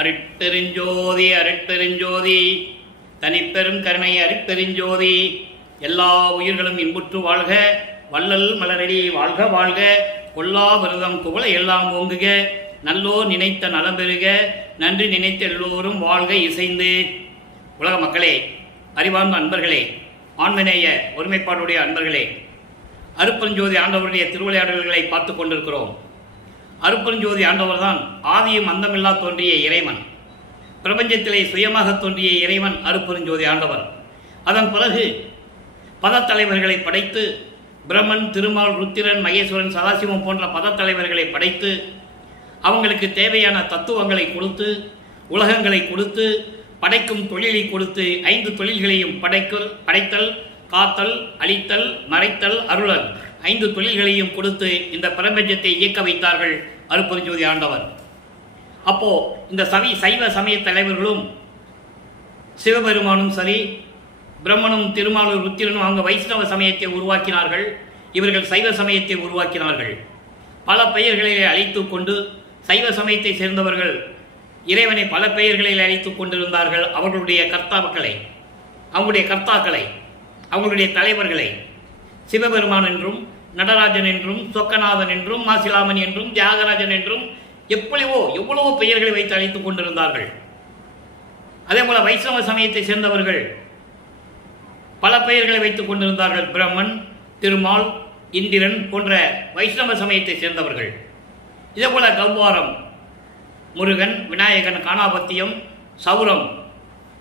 அருட்பெருஞ்சோதி அருட்பெருஞ்சோதி தனிப்பெரும் கருணை அருட்பெருஞ்சோதி. எல்லா உயிர்களும் இன்புற்று வாழ்க, வள்ளல் மலரடி வாழ்க வாழ்க, கொல்லா விரதம் குவள எல்லாம் ஓங்குக, நல்லோர் நினைத்த நலம் பெறுக, நன்றி நினைத்த எல்லோரும் வாழ்க இசைந்து. உலக மக்களே, அறிவார்ந்த அன்பர்களே, ஆன்மநேய ஒருமைப்பாடுடைய அன்பர்களே, அருட்பெருஞ்சோதி ஆண்டவருடைய திருவிளையாடல்களை பார்த்து கொண்டிருக்கிறோம். அருட்பெருஞ்சோதி ஆண்டவர் தான் ஆதியும் அந்தமில்லா தோன்றிய இறைவன். பிரபஞ்சத்திலே சுயமாக தோன்றிய இறைவன் அருட்பெருஞ்சோதி ஆண்டவர். அதன் பிறகு பதத்தலைவர்களை படைத்து பிரம்மன், திருமால், ருத்திரன், மகேஸ்வரன், சதாசிவம் போன்ற பதத்தலைவர்களை படைத்து அவங்களுக்கு தேவையான தத்துவங்களை கொடுத்து, உலகங்களை கொடுத்து, படைக்கும் தொழிலை கொடுத்து, 5 தொழில்களையும் படைத்தல், காத்தல், அழித்தல், மறைத்தல், அருளல் 5 தொழில்களையும் கொடுத்து இந்த பிரபஞ்சத்தை இயக்க வைத்தார்கள் அருட்பெருஞ்சோதி ஆண்டவர். அப்போ இந்த சைவ சமய தலைவர்களும் சிவபெருமானும் சரி, பிரம்மனும், திருமாலும், ருத்திரனும் அவங்க வைஷ்ணவ சமயத்தை உருவாக்கினார்கள். இவர்கள் சைவ சமயத்தை உருவாக்கினார்கள். பல பெயர்களிலே அழைத்து கொண்டு சைவ சமயத்தை சேர்ந்தவர்கள் இறைவனை பல பெயர்களில் அழைத்து கொண்டிருந்தார்கள். அவர்களுடைய கர்த்தாக்களை, அவங்களுடைய தலைவர்களை சிவபெருமான் என்றும், நடராஜன் என்றும், சொக்கநாதன் என்றும், மாசிலாமன் என்றும், தியாகராஜன் என்றும் எவ்வளவோ பெயர்களை வைத்து அழைத்துக் கொண்டிருந்தார்கள். அதே போல வைஷ்ணவ சமயத்தை சேர்ந்தவர்கள் பல பெயர்களை வைத்துக் கொண்டிருந்தார்கள். பிரம்மன், திருமால், இந்திரன் போன்ற வைஷ்ணவ சமயத்தை சேர்ந்தவர்கள். இதே போல கௌவாரம், முருகன், விநாயகன், காணாபத்தியம், சௌரம்,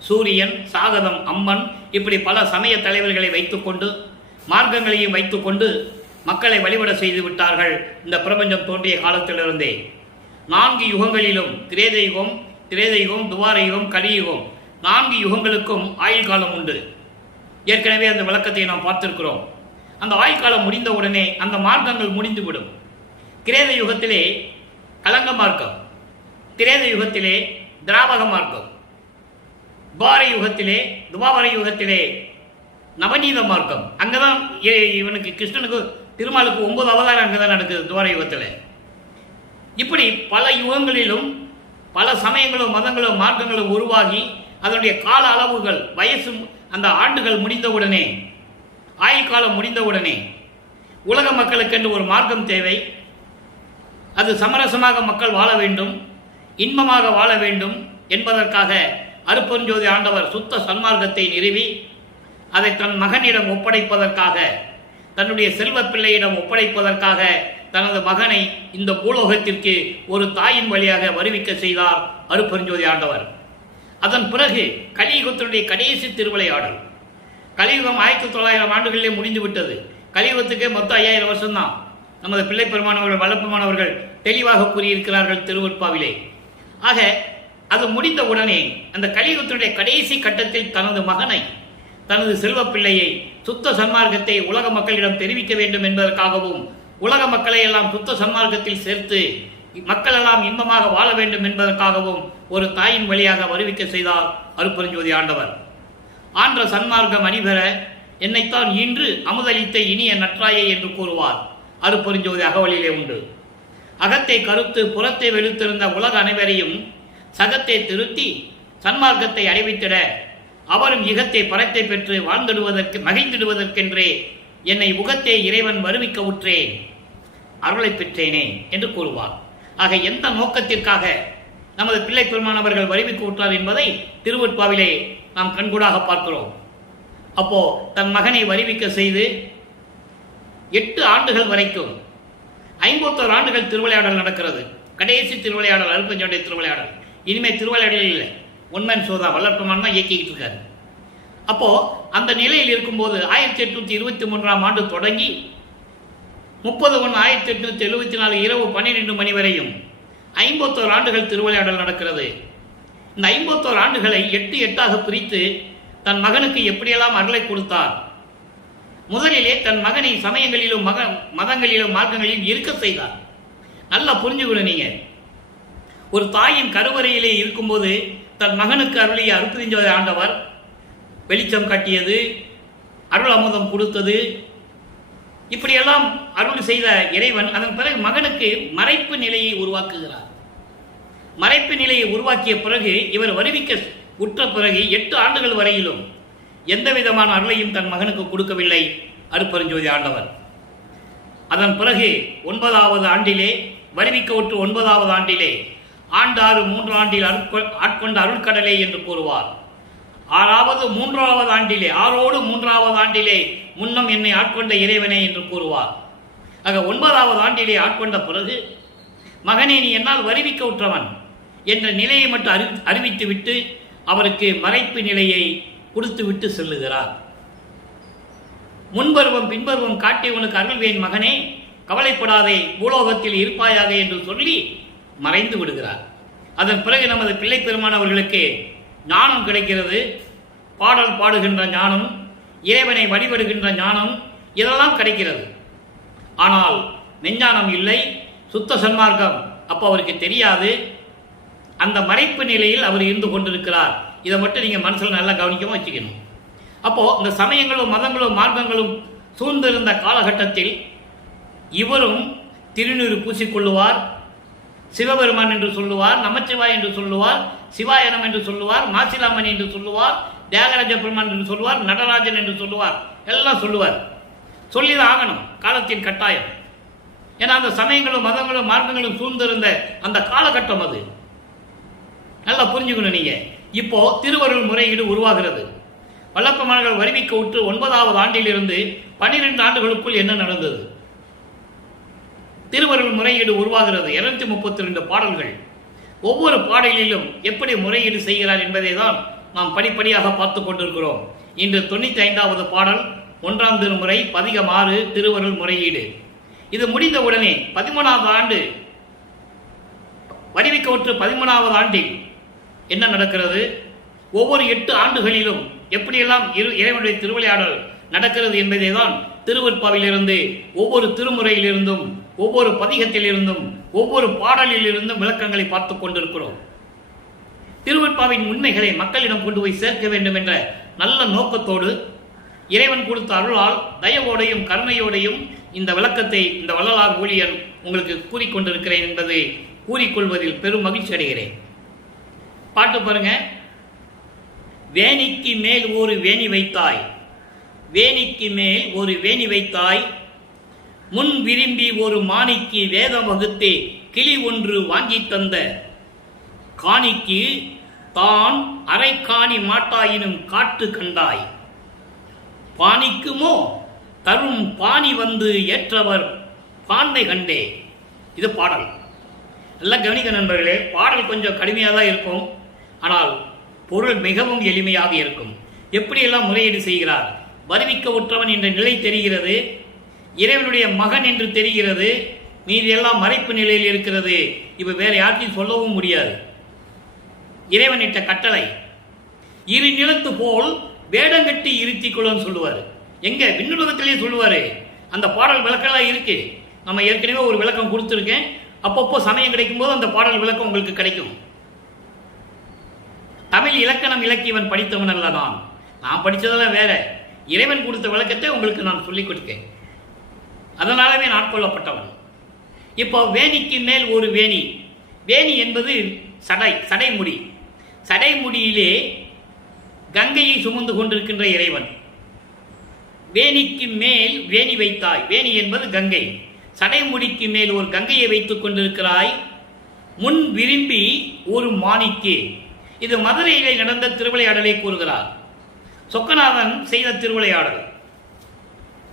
சூரியன், சாகதம், அம்மன், இப்படி பல சமய தலைவர்களை வைத்துக்கொண்டு, மார்க்கங்களையும் வைத்துக்கொண்டு மக்களை வழிபட செய்து விட்டார்கள். இந்த பிரபஞ்சம் தோன்றிய காலத்திலிருந்தே 4 யுகங்களிலும், திரேதயுகம், துவாரயுகம், கலியுகம், 4 யுகங்களுக்கும் ஆயுள் காலம் உண்டு. ஏற்கனவே அந்த விளக்கத்தை நாம் பார்த்திருக்கிறோம். அந்த ஆயுள் காலம் முடிந்தவுடனே அந்த மார்க்கங்கள் முடிந்துவிடும். கிரேத யுகத்திலே கலங்க மார்க்கம், திரேத யுகத்திலே திராவக மார்க்கம், துவாபர யுகத்திலே நவநீத மார்க்கம். அங்கதான் இவனுக்கு கிருஷ்ணனுக்கு, திருமாலுக்கு 9 அவதாரம் அங்கதான் நடக்குது துவார யுகத்தில். இப்படி பல யுகங்களிலும் பல சமயங்களும், மதங்களும், மார்க்கங்களும் உருவாகி அதனுடைய கால அளவுகள், வயசு, அந்த ஆண்டுகள் முடிந்தவுடனே, ஆயுள் காலம் முடிந்தவுடனே உலக மக்களுக்கென்று ஒரு மார்க்கம் தேவை. அது சமரசமாக மக்கள் வாழ வேண்டும், இன்பமாக வாழ வேண்டும் என்பதற்காக அருட்பெருஞ்சோதி ஆண்டவர் சுத்த சன்மார்க்கத்தை நிறுவி அதை தன் மகனிடம் ஒப்படைப்பதற்காக, தன்னுடைய செல்வ பிள்ளையிடம் ஒப்படைப்பதற்காக தனது மகனை இந்த பூலோகத்திற்கு ஒரு தாயின் வழியாக வருவிக்க செய்தார் அருட்பெருஞ்சோதி ஆண்டவர். அதன் பிறகு கலியுகத்தினுடைய கடைசி திருவிளையாடல். கலியுகம் 1900 ஆண்டுகளிலே முடிந்துவிட்டது. கலியுகத்துக்கே மொத்தம் 5000 வருஷம்தான். நமது பிள்ளை பெருமானவர்கள், வளர்ப்புமானவர்கள் தெளிவாக கூறியிருக்கிறார்கள் திருவருட்பாவிலே. ஆக அது முடிந்த உடனே அந்த கலியுகத்தினுடைய கடைசி கட்டத்தில் தனது மகனை, தனது செல்வ பிள்ளையை, சுத்த சன்மார்க்கத்தை உலக மக்களிடம் தெரிவிக்க வேண்டும் என்பதற்காகவும், உலக மக்களை எல்லாம் சுத்த சன்மார்க்கத்தில் சேர்த்து மக்கள் எல்லாம் இன்பமாக வாழ வேண்டும் என்பதற்காகவும் ஒரு தாயின் வழியாக வருவிக்க செய்தார் அருட்பெருஞ்சோதி ஆண்டவர். ஆன்ற சன்மார்க்கம் அணிபெற என்னைத்தான் இன்று அமுதளித்த இனிய நற்றாயை என்று கூறுவார் அருட்பெருஞ்சோதி அகவலிலே உண்டு. அகத்தை கருத்து புறத்தை வெளுத்திருந்த உலக அனைவரையும் சகத்தை திருத்தி சன்மார்க்கத்தை அறிவித்திட, அவரும் இகத்தை பரத்தை பெற்று வாழ்ந்திடுவதற்கு, மகிழ்ந்திடுவதற்கென்றே என்னை உகத்தே இறைவன் வருவிக்க உற்றேன், அருளை பெற்றேனே என்று கூறுவார். ஆக எந்த நோக்கத்திற்காக நமது பிள்ளை பெருமானவர்கள் வருவிக்க உற்றார் என்பதை திருவருட்பாவிலே நாம் கண்கூடாக பார்க்கிறோம். அப்போ தன் மகனை வருவிக்க செய்து 8 ஆண்டுகள் வரைக்கும் 51 ஆண்டுகள் திருவிளையாடல் நடக்கிறது. கடைசி திருவிளையாடல் அருட்பெருஞ்சோதி திருவிளையாடல். இனிமேல் திருவிளையாடல் இல்லை, உண்மையின் சோதா வளர்ப்பமான் தான் இயக்கிக்கிட்டு இருக்காரு. அப்போ அந்த நிலையில் இருக்கும்போது 1823 ஆண்டு தொடங்கி 30/1/1874 இரவு 12 மணி வரையும் 51 ஆண்டுகள் திருவிளையாடல் நடக்கிறது. இந்த 51 ஆண்டுகளை 8 பிரித்து தன் மகனுக்கு எப்படியெல்லாம் அருளை கொடுத்தார். முதலிலே தன் மகனை சமயங்களிலும் மதங்களிலும் மார்க்கங்களிலும் இருக்க செய்தார். நல்லா புரிஞ்சுக்கணும். நீங்க ஒரு தாயின் கருவறையிலே இருக்கும்போது தன் மகனுக்கு அருளிய அருட்பெருஞ்சோதி ஆண்டவர் வெளிச்சம் காட்டியது, அருள் அமுதம் கொடுத்தது, இப்படியெல்லாம் அருள் செய்த இறைவன் அதன் பிறகு மகனுக்கு மறைப்பு நிலையை உருவாக்குகிறார். மறைப்பு மறைப்பு நிலையை உருவாக்கிய பிறகு இவர் வருவிக்க உற்ற பிறகு 8 ஆண்டுகள் வரையிலும் எந்த விதமான அருளையும் தன் மகனுக்கு கொடுக்கவில்லை அருட்பெருஞ்சோதி ஆண்டவர். அதன் பிறகு 9வது ஆண்டிலே வருவிக்க உற்று 9வது ஆண்டிலே ஆண்டாறு 3 ஆண்டில் ஆட்கொண்ட அருள்கடலே என்று கூறுவார். 6வது 3வது ஆண்டிலே 6ஓடு 3வது ஆண்டிலே முன்னம் என்னை ஆட்கொண்ட இறைவனே என்று கூறுவார். ஆக 9வது ஆண்டிலே ஆட்கொண்ட பிறகு மகனே நீ என்னால் வருவிக்க உற்றவன் என்ற நிலையை மட்டும் அறிவித்துவிட்டு அவருக்கு மறைப்பு நிலையை கொடுத்துவிட்டு செல்லுகிறார். முன்பருவம் பின்பருவம் காட்டி உனக்கு அருள்வேன் மகனே, கவலைப்படாதே, பூலோகத்தில் இருப்பாயாக என்று சொல்லி மறைந்து விடுகிறார். அதன் பிறகு நமது பிள்ளை பெருமான் அவர்களுக்கு ஞானம் கிடைக்கிறது. பாடல் பாடுகின்ற ஞானம், இறைவனை வழிபடுகின்ற ஞானம், இதெல்லாம் கிடைக்கிறது. ஆனால் மெஞ்ஞானம் இல்லை, சுத்த சன்மார்க்கம் அப்போ அவருக்கு தெரியாது. அந்த மறைப்பு நிலையில் அவர் இருந்து கொண்டிருக்கிறார். இதை மட்டும் நீங்கள் மனசில் நல்லா கவனிக்கவும் வச்சுக்கணும். அப்போது இந்த சமயங்களும் மதங்களும் மார்க்கங்களும் சூழ்ந்திருந்த காலகட்டத்தில் இவரும் திருநீறு பூசிக்கொள்ளுவார், சிவபெருமான் என்று சொல்லுவார், நமச்சிவாய் என்று சொல்லுவார், சிவாயனம் என்று சொல்லுவார், மாசிலாமணி என்று சொல்லுவார், தியாகராஜ பெருமான் என்று சொல்லுவார், நடராஜன் என்று சொல்லுவார், எல்லாம் சொல்லுவார். சொல்லிதான் ஆகணும், காலத்தின் கட்டாயம். ஏன்னா அந்த சமயங்களும் மதங்களும் மார்க்கங்களும் சூழ்ந்திருந்த அந்த காலகட்டம் அது. நல்லா புரிஞ்சுக்கணும் நீங்க. இப்போ திருவருள் முறையீடு உருவாகிறது. வல்லப்பெருமான்கள் வருவிக்க உற்று 9வது ஆண்டிலிருந்து 12 ஆண்டுகளுக்குள் என்ன நடந்தது? திருவருள் முறையீடு உருவாகிறது. 232 பாடல்கள். ஒவ்வொரு பாடலிலும் எப்படி முறையீடு செய்கிறார் என்பதை தான் நாம் படிப்படியாக பார்த்து கொண்டிருக்கிறோம். இன்று 95வது பாடல், 1ஆம் திருமுறை, பதிகம் 6, திருவருள் முறையீடு. இது முடிந்தவுடனே 13வது ஆண்டு வருவிக்க உற்று 13வது ஆண்டில் என்ன நடக்கிறது? ஒவ்வொரு 8 ஆண்டுகளிலும் எப்படியெல்லாம் இறைவனுடைய திருவிளையாடல் நடக்கிறது என்பதை தான் திருவருட்பாவிலிருந்து ஒவ்வொரு திருமுறையிலிருந்தும் ஒவ்வொரு பதிகத்திலிருந்தும் ஒவ்வொரு பாடலிலிருந்தும் விளக்கங்களை பார்த்து கொண்டிருக்கிறோம். திருவருட்பாவின் உண்மைகளை மக்களிடம் கொண்டு போய் சேர்க்க வேண்டும் என்ற நல்ல நோக்கத்தோடு இறைவன் கொடுத்த அருளால் தயவோடையும் கருணையோடையும் இந்த விளக்கத்தை இந்த வள்ளலார் ஊழியன் உங்களுக்கு கூறிக்கொண்டிருக்கிறேன் என்பதை கூறிக்கொள்வதில் பெரும் மகிழ்ச்சி அடைகிறேன். பாட்டு பாருங்க. வேணிக்கு மேல் ஒரு வேணி வைத்தாய், வேணிக்கு மேல் ஒரு வேணி வைத்தாய், முன் விரும்பி ஒரு மாணிக்கு வேதம் வகுத்தே கிளி ஒன்று வாங்கி தந்த காணிக்கு தான் அரை காணி மாட்டாயினும் காட்டு கண்டாய், பாணிக்குமோ தரும் பாணி வந்து ஏற்றவர் பான்மை கண்டே. இது பாடல். நல்லா கவனிக்க நண்பர்களே. பாடல் கொஞ்சம் கடுமையாக தான் இருக்கும், ஆனால் பொருள் மிகவும் எளிமையாக இருக்கும். எப்படியெல்லாம் முறையீடு செய்கிறார்? வருவிக்க உற்றவன் என்ற நிலை தெரிகிறது, இறைவனுடைய மகன் என்று தெரிகிறது, மீதி எல்லாம் மறைப்பு நிலையில் இருக்கிறது. இப்ப வேற யார்த்தையும் சொல்லவும் முடியாது. இறைவனிட்ட கட்டளை. இரு நிலத்து போல் வேடங்கட்டி இருத்திக்கொள்ளும் சொல்லுவார். எங்க விண்ணுலகத்திலேயே சொல்லுவாரு. அந்த பாடல் விளக்கெல்லாம் இருக்கு. நம்ம ஏற்கனவே ஒரு விளக்கம் கொடுத்துருக்கேன். அப்பப்போ சமயம் கிடைக்கும் போது அந்த பாடல் விளக்கம் உங்களுக்கு கிடைக்கும். தமிழ் இலக்கணம் இலக்கியவன் படித்தவன் அல்ல நான் படித்ததெல்லாம் வேற. இறைவன் கொடுத்த விளக்கத்தை உங்களுக்கு நான் சொல்லிக் கொடுத்தேன். அதனாலவே நான் கொள்ளப்பட்டவன். இப்போ வேணிக்கு மேல் ஒரு வேணி. வேணி என்பது சடைமுடி. சடைமுடியிலே கங்கையை சுமந்து கொண்டிருக்கின்ற இறைவன். வேணிக்கு மேல் வேணி வைத்தாய். வேணி என்பது கங்கை. சடைமுடிக்கு மேல் ஒரு கங்கையை வைத்துக் கொண்டிருக்கிறாய். முன் விரும்பி ஒரு மாணிக்கு. இது மதுரையிலே நடந்த திருவிளையாடலை கூறுகிறார். சொக்கநாதன் செய்த திருவிளையாடல்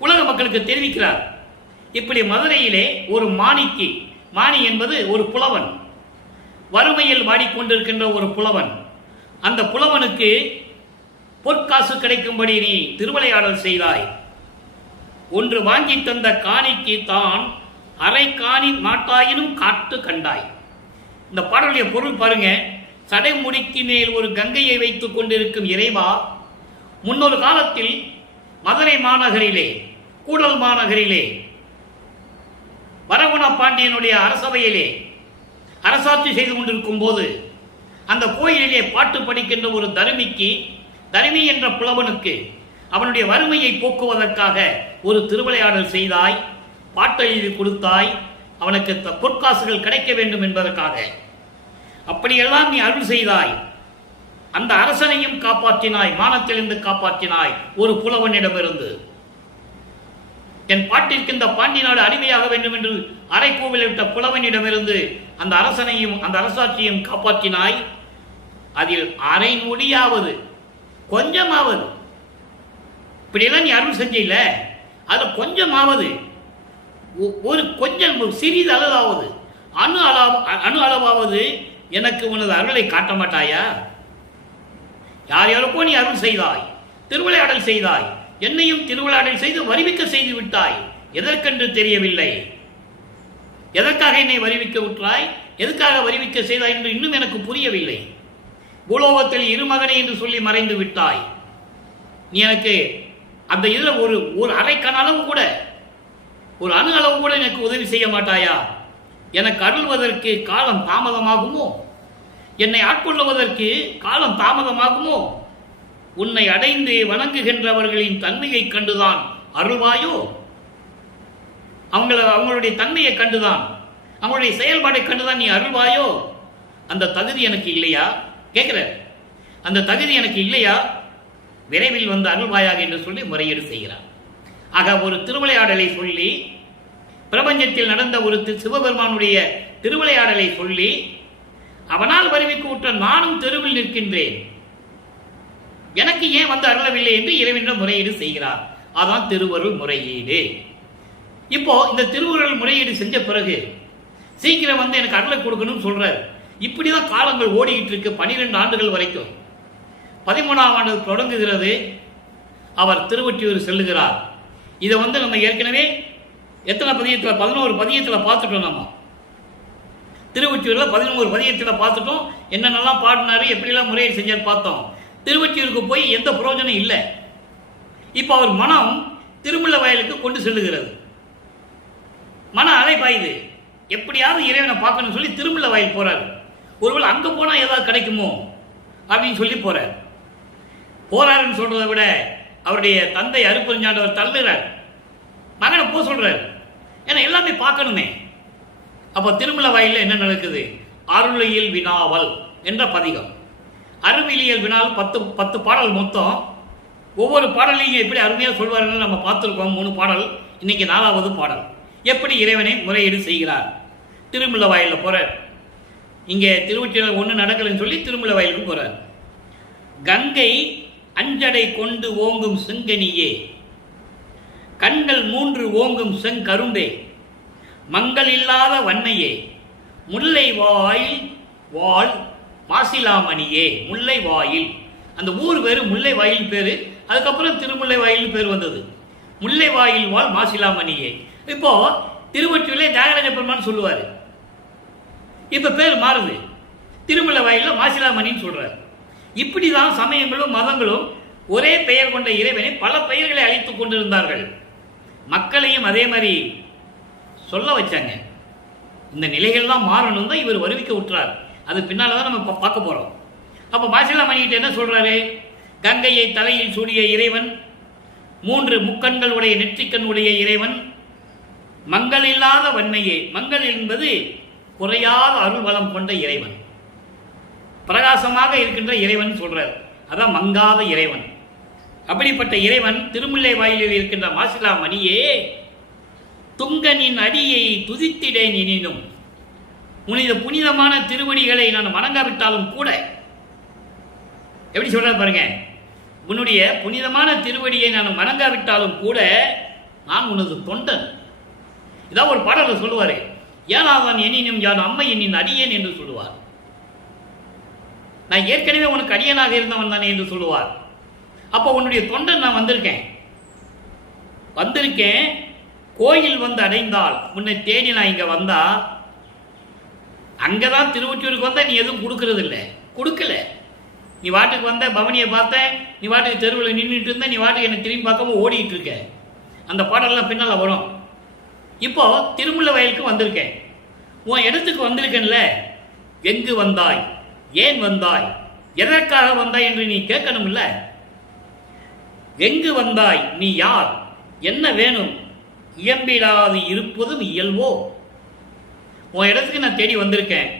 உலக மக்களுக்கு தெரிவிக்கிறார். இப்படி மதுரையிலே ஒரு மாணிக்கு, மாணி என்பது ஒரு புலவன், வறுமையில் வாடிக்கொண்டிருக்கின்ற ஒரு புலவன். அந்த புலவனுக்கு பொற்காசு கிடைக்கும்படி நீ திருவிளையாடல் செய்தாய். ஒன்று வாங்கி தந்த காணிக்கு தான் அரை காணி மாட்டாயினும் காட்டு கண்டாய். இந்த பாடலுடைய பொருள் பாருங்க. சடைமுடிக்கு மேல் ஒரு கங்கையை வைத்துக் கொண்டிருக்கும் இறைவா, முன்னொரு காலத்தில் மதுரை மாநகரிலே, கூடல் மாநகரிலே, வரகுண பாண்டியனுடைய அரசவையிலே அரசாட்சி செய்து கொண்டிருக்கும் போது அந்த கோயிலிலே பாட்டு படிக்கின்ற ஒரு தருமி என்ற புலவனுக்கு அவனுடைய வறுமையை போக்குவதற்காக ஒரு திருவிளையாடல் செய்தாய். பாட்டெழுதி கொடுத்தாய். அவனுக்கு பொற்காசுகள் கிடைக்க வேண்டும் என்பதற்காக. அப்படியெல்லாம் நீ அருள் செய்தாய். அந்த அரசனையும் காப்பாற்றினாய், மானத்திலிருந்து காப்பாற்றினாய் ஒரு புலவனிடமிருந்து. என் பாட்டிற்கு இந்த பாண்டி நாடு அடிமையாக வேண்டும் என்று அரைக்கூவிலிட்ட புலவனிடமிருந்து அந்த அரசனையும் அந்த அரசாட்சியும் காப்பாற்றினாய். அதில் அரை நொடியாவது கொஞ்சமாவது இப்படியெல்லாம் நீ அருள் செஞ்சில, அதில் கொஞ்சமாவது ஒரு கொஞ்சம் சிறிது அளவாவது அணு அளவாவது எனக்கு உனது அருளை காட்ட மாட்டாயா? யார் யாருக்கோ நீ அருள் செய்தாய், திருவிளையாடல் செய்தாய், என்னையும் திருவிளையாடல் செய்து வருவிக்க செய்து விட்டாய். எதற்கென்று தெரியவில்லை. எதற்காக என்னை வருவிக்க விட்டாய், எதற்காக வருவிக்க செய்தாய் என்று இன்னும் எனக்கு புரியவில்லை. பூலோகத்தில் இருமகனை என்று சொல்லி மறைந்து விட்டாய். நீ எனக்கு அந்த இதில் ஒரு அரைக்கண அளவு கூட, ஒரு அணு அளவு கூட எனக்கு உதவி செய்ய மாட்டாயா? எனக்கு அருள்வதற்கு காலம் தாமதமாகுமோ? என்னை ஆட்கொள்ளுவதற்கு காலம் தாமதமாகுமோ? உன்னை அடைந்து வணங்குகின்றவர்களின் தன்மையை கண்டுதான் அருள்வாயோ? அவங்களுடைய தன்மையை கண்டுதான், அவங்களுடைய செயல்பாடை கண்டுதான் நீ அருள்வாயோ? அந்த தகுதி எனக்கு இல்லையா? கேட்கிற அந்த தகுதி எனக்கு இல்லையா? விரைவில் வந்து அருள்வாயாக என்று சொல்லி முறையீடு செய்கிறார். ஆக ஒரு திருவிளையாடலை சொல்லி, பிரபஞ்சத்தில் நடந்த ஒரு சிவபெருமானுடைய திருவிளையாடலை சொல்லி, அவனால் வருவிக்கு உற்ற நானும் தெருவில் நிற்கின்றேன், எனக்கு ஏன் வந்து அருளவில்லை என்று இறைவனிடம் முறையீடு செய்கிறார். அதான் திருவருள் முறையீடு. இப்போ இந்த திருவருள் முறையீடு செஞ்ச பிறகு சீக்கிரம் வந்து எனக்கு அருளை கொடுக்கணும்னு சொல்றாரு. இப்படிதான் காலங்கள் ஓடிக்கிட்டு இருக்கு. 12 ஆண்டுகள் வரைக்கும். 13ஆம் ஆண்டு தொடங்குகிறது. அவர் திருவொற்றியூர் செல்லுகிறார். இதை வந்து நம்ம ஏற்கனவே எத்தனை பதியத்தில், 11 பதியத்தில் பார்த்துட்டோம். நம்ம திருவொற்றியூரில் 11 பதியத்தில் பார்த்துட்டோம். என்னென்னலாம் பாடினாரு, எப்படிலாம் முறையீடு செஞ்சார் பார்த்தோம். திருவொற்றியூருக்கு போய் எந்த பிரயோஜனம் இல்லை. இப்போ அவர் மனம் திருமுல்ல வயலுக்கு கொண்டு செல்லுகிறது. மன அலை பாயுது. எப்படியாவது இறைவனை பார்க்கணும்னு சொல்லி திருமுல்ல வயல் போறாரு. ஒருவேளை அங்கே போனால் ஏதாவது கிடைக்குமோ அப்படின்னு சொல்லி போறாருன்னு சொல்றதை விட அவருடைய தந்தை அருப்பெருஞ்சாண்டவர் தள்ளுறார், மகனை போக சொல்றாரு. ஏன்னா எல்லாமே பார்க்கணுமே. அப்போ திருமுல்ல வயலில் என்ன நடக்குது? அருளியல் வினாவல் என்ற பதிகம். அறிவியலியல் வினாவல் 10 பாடல் மொத்தம். ஒவ்வொரு பாடலையும் எப்படி அருமையாக சொல்வார்கள் நம்ம பார்த்துருக்கோம். 3 பாடல், இன்னைக்கு 4வது பாடல். எப்படி இறைவனை முறையீடு செய்கிறார்? திருமுல்ல வயலில் போறார். இங்கே திருவொற்றியூரில் ஒன்று நடக்கலன்னு சொல்லி திருமுல்ல வயலுக்கு போறார். கங்கை அஞ்சடை கொண்டு ஓங்கும் செங்கனியே, கண்கள் 3 ஓங்கும் செங்கரும்பே, மங்கள் இல்லாத வன்மையே, முல்லை வாயில் வாழ் மாசிலாமணியே. முல்லை வாயில், அந்த ஊர் பேரு முல்லை வாயில் பேரு. அதுக்கப்புறம் திருமுல்லை வாயில் பேர் வந்தது. முல்லை வாயில் வாழ் மாசிலாமணியே. இப்போ திருவொற்றியூரிலே தியாகராஜ பெருமான் சொல்லுவார். இப்ப பேர் மாறுது, திருமுல்ல வாயில மாசிலாமணின்னு சொல்றாரு. இப்படிதான் சமயங்களும் மதங்களும் ஒரே பெயர் கொண்ட இறைவனை பல பெயர்களை அழைத்துக் கொண்டிருந்தார்கள். மக்களையும் அதே மாதிரி சொல்ல வச்சாங்க. இந்த நிலைகள்லாம் மாறணும் தான் இவர் வருவிக்க விட்டுறார். அது பின்னால்தான் நம்ம பார்க்க போறோம். அப்ப மாசிலாமணிகிட்ட என்ன சொல்றாரு? கங்கையை தலையில் சூடிய இறைவன், 3 முக்கண்கள் உடைய நெற்றிக்கண் உடைய இறைவன், மங்கள் இல்லாத வன்மையே. மங்கள் என்பது குறையாத அருள் வளம் கொண்ட இறைவன், பிரகாசமாக இருக்கின்ற இறைவன் சொல்றார். அதான் மங்காத இறைவன். அப்படிப்பட்ட இறைவன் திருமுல்லை வாயிலில் இருக்கின்ற மாசிலாமணியே, துங்கனின் அடியை துதித்திடேன் எனினும், புனிதமான திருவடிகளை நான் வணங்காவிட்டாலும் கூட. எப்படி சொல்றாரு பாருங்க, உன்னுடைய புனிதமான திருவடியை நான் வணங்காவிட்டாலும் கூட நான் உனது தொண்டன். இதான் ஒரு பாடலை சொல்லுவாரு. ஏனாவன் எனினும் யான் அம்மை எண்ணின் அடியேன் என்று சொல்லுவார். நான் ஏற்கனவே உனக்கு அடியனாக இருந்தவன் தானே என்று சொல்லுவார். அப்போ உன்னுடைய தொண்டன் நான் வந்திருக்கேன். கோயில் வந்து அடைந்தால் உன்னை தேடி நான் இங்க வந்தா, அங்கதான் திருவொற்றியூருக்கு வந்தா நீ எதுவும் கொடுக்கல. நீ வாட்டுக்கு வந்த, பவனியை பார்த்த, நீ வாட்டுக்கு தெருவில் நின்றுட்டு இருந்த, நீ வாட்டுக்கு என்னை திரும்பி பார்க்காம ஓடிட்டு இருக்க. அந்த பாடலாம் பின்னால வரும். இப்போ திருமுல்ல வயலுக்கு வந்திருக்கேன். உன் இடத்துக்கு வந்திருக்கேன்ல, எங்கு வந்தாய், ஏன் வந்தாய், எதற்காக வந்தாய் என்று நீ கேட்கணும்ல. எங்கு வந்தாய், நீ யார், என்ன வேணும், இயம்பிடாது இருப்பதும் இயல்போ. உன் இடத்துக்கு நான் தேடி வந்திருக்கேன்.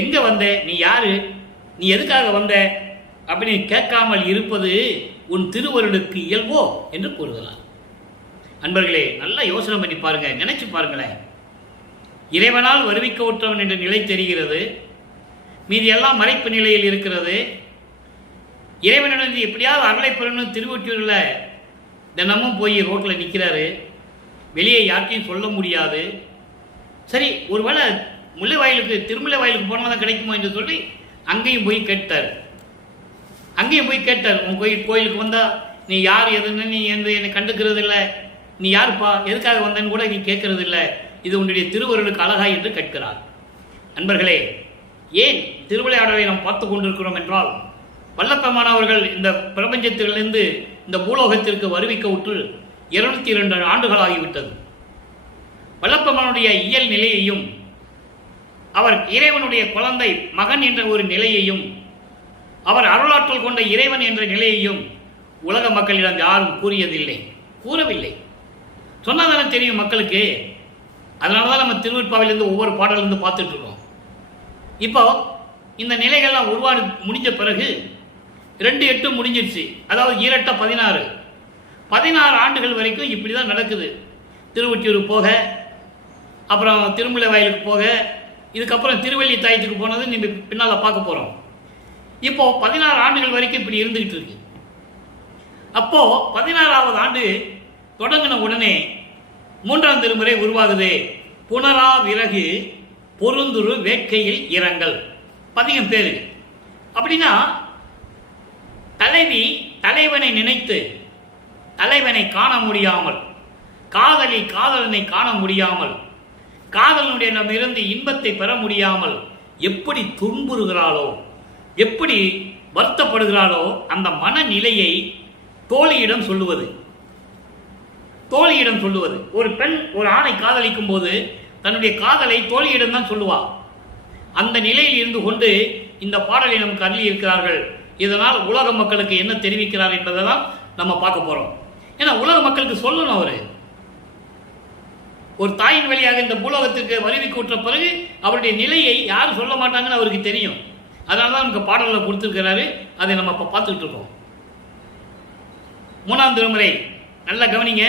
எங்கே வந்த, நீ யாரு, நீ எதுக்காக வந்த அப்படின்னு கேட்காமல் இருப்பது உன் திருவருளுக்கு இயல்போ என்று கூறுகிறார். அன்பர்களே, நல்லா யோசனை பண்ணி பாருங்க, நினைச்சு பாருங்களேன். இறைவனால் வருவிக்க உற்றவன் என்ற நிலை தெரிகிறது, மீதி எல்லாம் மறைப்பு நிலையில் இருக்கிறது. இறைவனிடம் எப்படியாவது அருளை பெறணும் திருவொற்றியூரில் தினமும் போய் ரோட்டில் நிற்கிறாரு, வெளியே யார்ட்டையும் சொல்ல முடியாது. சரி, ஒருவேளை முல்லை வாயிலுக்கு திருமுல்லை வாயிலுக்கு போனால் தான் கிடைக்குமோ என்று சொல்லி அங்கேயும் போய் கேட்டார். உன் கோயிலுக்கு வந்தா நீ யார் எதுன்னு நீ என்னை கண்டுக்கிறது இல்லை, நீ யாருப்பா எதுக்காக வந்தேன்னு கூட நீ கேட்கறது இல்லை, இது உன்னுடைய திருவருளுக்கு அழகா என்று கேட்கிறார். அன்பர்களே, ஏன் திருவிளையாடலை நாம் பார்த்து கொண்டிருக்கிறோம் என்றால், வல்லப்பெருமானவர்கள் இந்த பிரபஞ்சத்திலிருந்து இந்த பூலோகத்திற்கு வருவிக்க விட்டு 202 ஆண்டுகளாகிவிட்டது. வல்லப்பெருமானுடைய இயல் நிலையையும் அவர் இறைவனுடைய குழந்தை மகன் என்ற ஒரு நிலையையும் அவர் அருளாற்றல் கொண்ட இறைவன் என்ற நிலையையும் உலக மக்களிடம் யாரும் கூறவில்லை. சொன்னாதானே தெரியும் மக்களுக்கு. அதனாலதான் நம்ம திருவெட்பாவிலிருந்து ஒவ்வொரு பாடலிருந்து பார்த்துட்டு இருக்கோம். இப்போ இந்த நிலைகள்லாம் உருவாடு முடிஞ்ச பிறகு 2-8 முடிஞ்சிருச்சு. அதாவது 2 16 ஆண்டுகள் வரைக்கும் இப்படி தான் நடக்குது. திருவொற்றியூர் போக, அப்புறம் திருமுல்லை வாயிலுக்கு போக, இதுக்கப்புறம் திருவள்ளி தாயத்துக்கு போனது நீங்க பின்னால் பார்க்க போகிறோம். இப்போ 16 ஆண்டுகள் வரைக்கும் இப்படி இருந்துகிட்டு இருக்கு. அப்போ 16வது ஆண்டு தொடங்கின உடனே 3ஆம் திருமுறை உருவாகுது. புனரா விறகு பொருந்துரு வேட்கையில் இரங்கல் பதிகம் பேரு. அப்படின்னா தலைவி தலைவனை நினைத்து தலைவனை காண முடியாமல், காதலி காதலனை காண முடியாமல், காதலனுடைய நம்ம இருந்து இன்பத்தை பெற முடியாமல் எப்படி துன்புறுகிறாளோ, எப்படி வருத்தப்படுகிறாளோ, அந்த மனநிலையை தோழியிடம் சொல்லுவது. ஒரு பெண் ஒரு ஆணை காதலிக்கும் போது தன்னுடைய காதலை தோழியிடம் தான் சொல்லுவா. அந்த நிலையில் இருந்து கொண்டு இந்த பாடலை நமக்கு அள்ளி இருக்கிறார்கள். இதனால் உலக மக்களுக்கு என்ன தெரிவிக்கிறார் என்பதை தான் நம்ம பார்க்க போறோம். ஏன்னா உலக மக்களுக்கு சொல்லணும். அவரு ஒரு தாயின் வழியாக இந்த பூலோகத்திற்கு வருவிக்கு விட்ட பிறகு அவருடைய நிலையை யாரும் சொல்ல மாட்டாங்கன்னு அவருக்கு தெரியும். அதனால தான் நமக்கு பாடலில் கொடுத்துருக்கிறாரு. அதை நம்ம இப்போ பார்த்துக்கிட்டு இருக்கோம். 3ஆம் திருமுறை நல்ல கவனிங்க.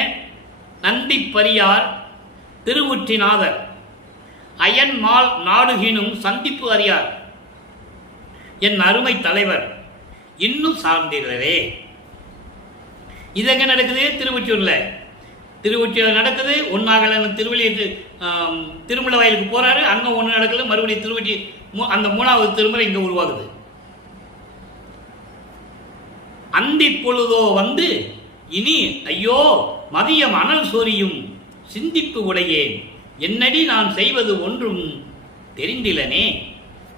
நந்தி பரியார் திருவுற்றிநாதர் அயன் மால் நாடுகினும் சந்திப்பு அறியார் என் அருமை தலைவர் இன்னும் சார்ந்தீர்களே. இது எங்க நடக்குது? திருவொற்றியூர்ல நடக்குது. ஒன்னாகலன் திருமுல்லை வாயிலுக்கு போறாரு, அங்க ஒன்று நடக்குது. மறுபடியும் அந்த 3வது திருமுறை இங்க உருவாகுது. அந்தி பொழுதோ வந்து இனி ஐயோ மதியம் அனல் சொரியும் சிந்திப்பு உடையேன், என்னடி நான் செய்வது ஒன்றும் தெரிந்திலனே.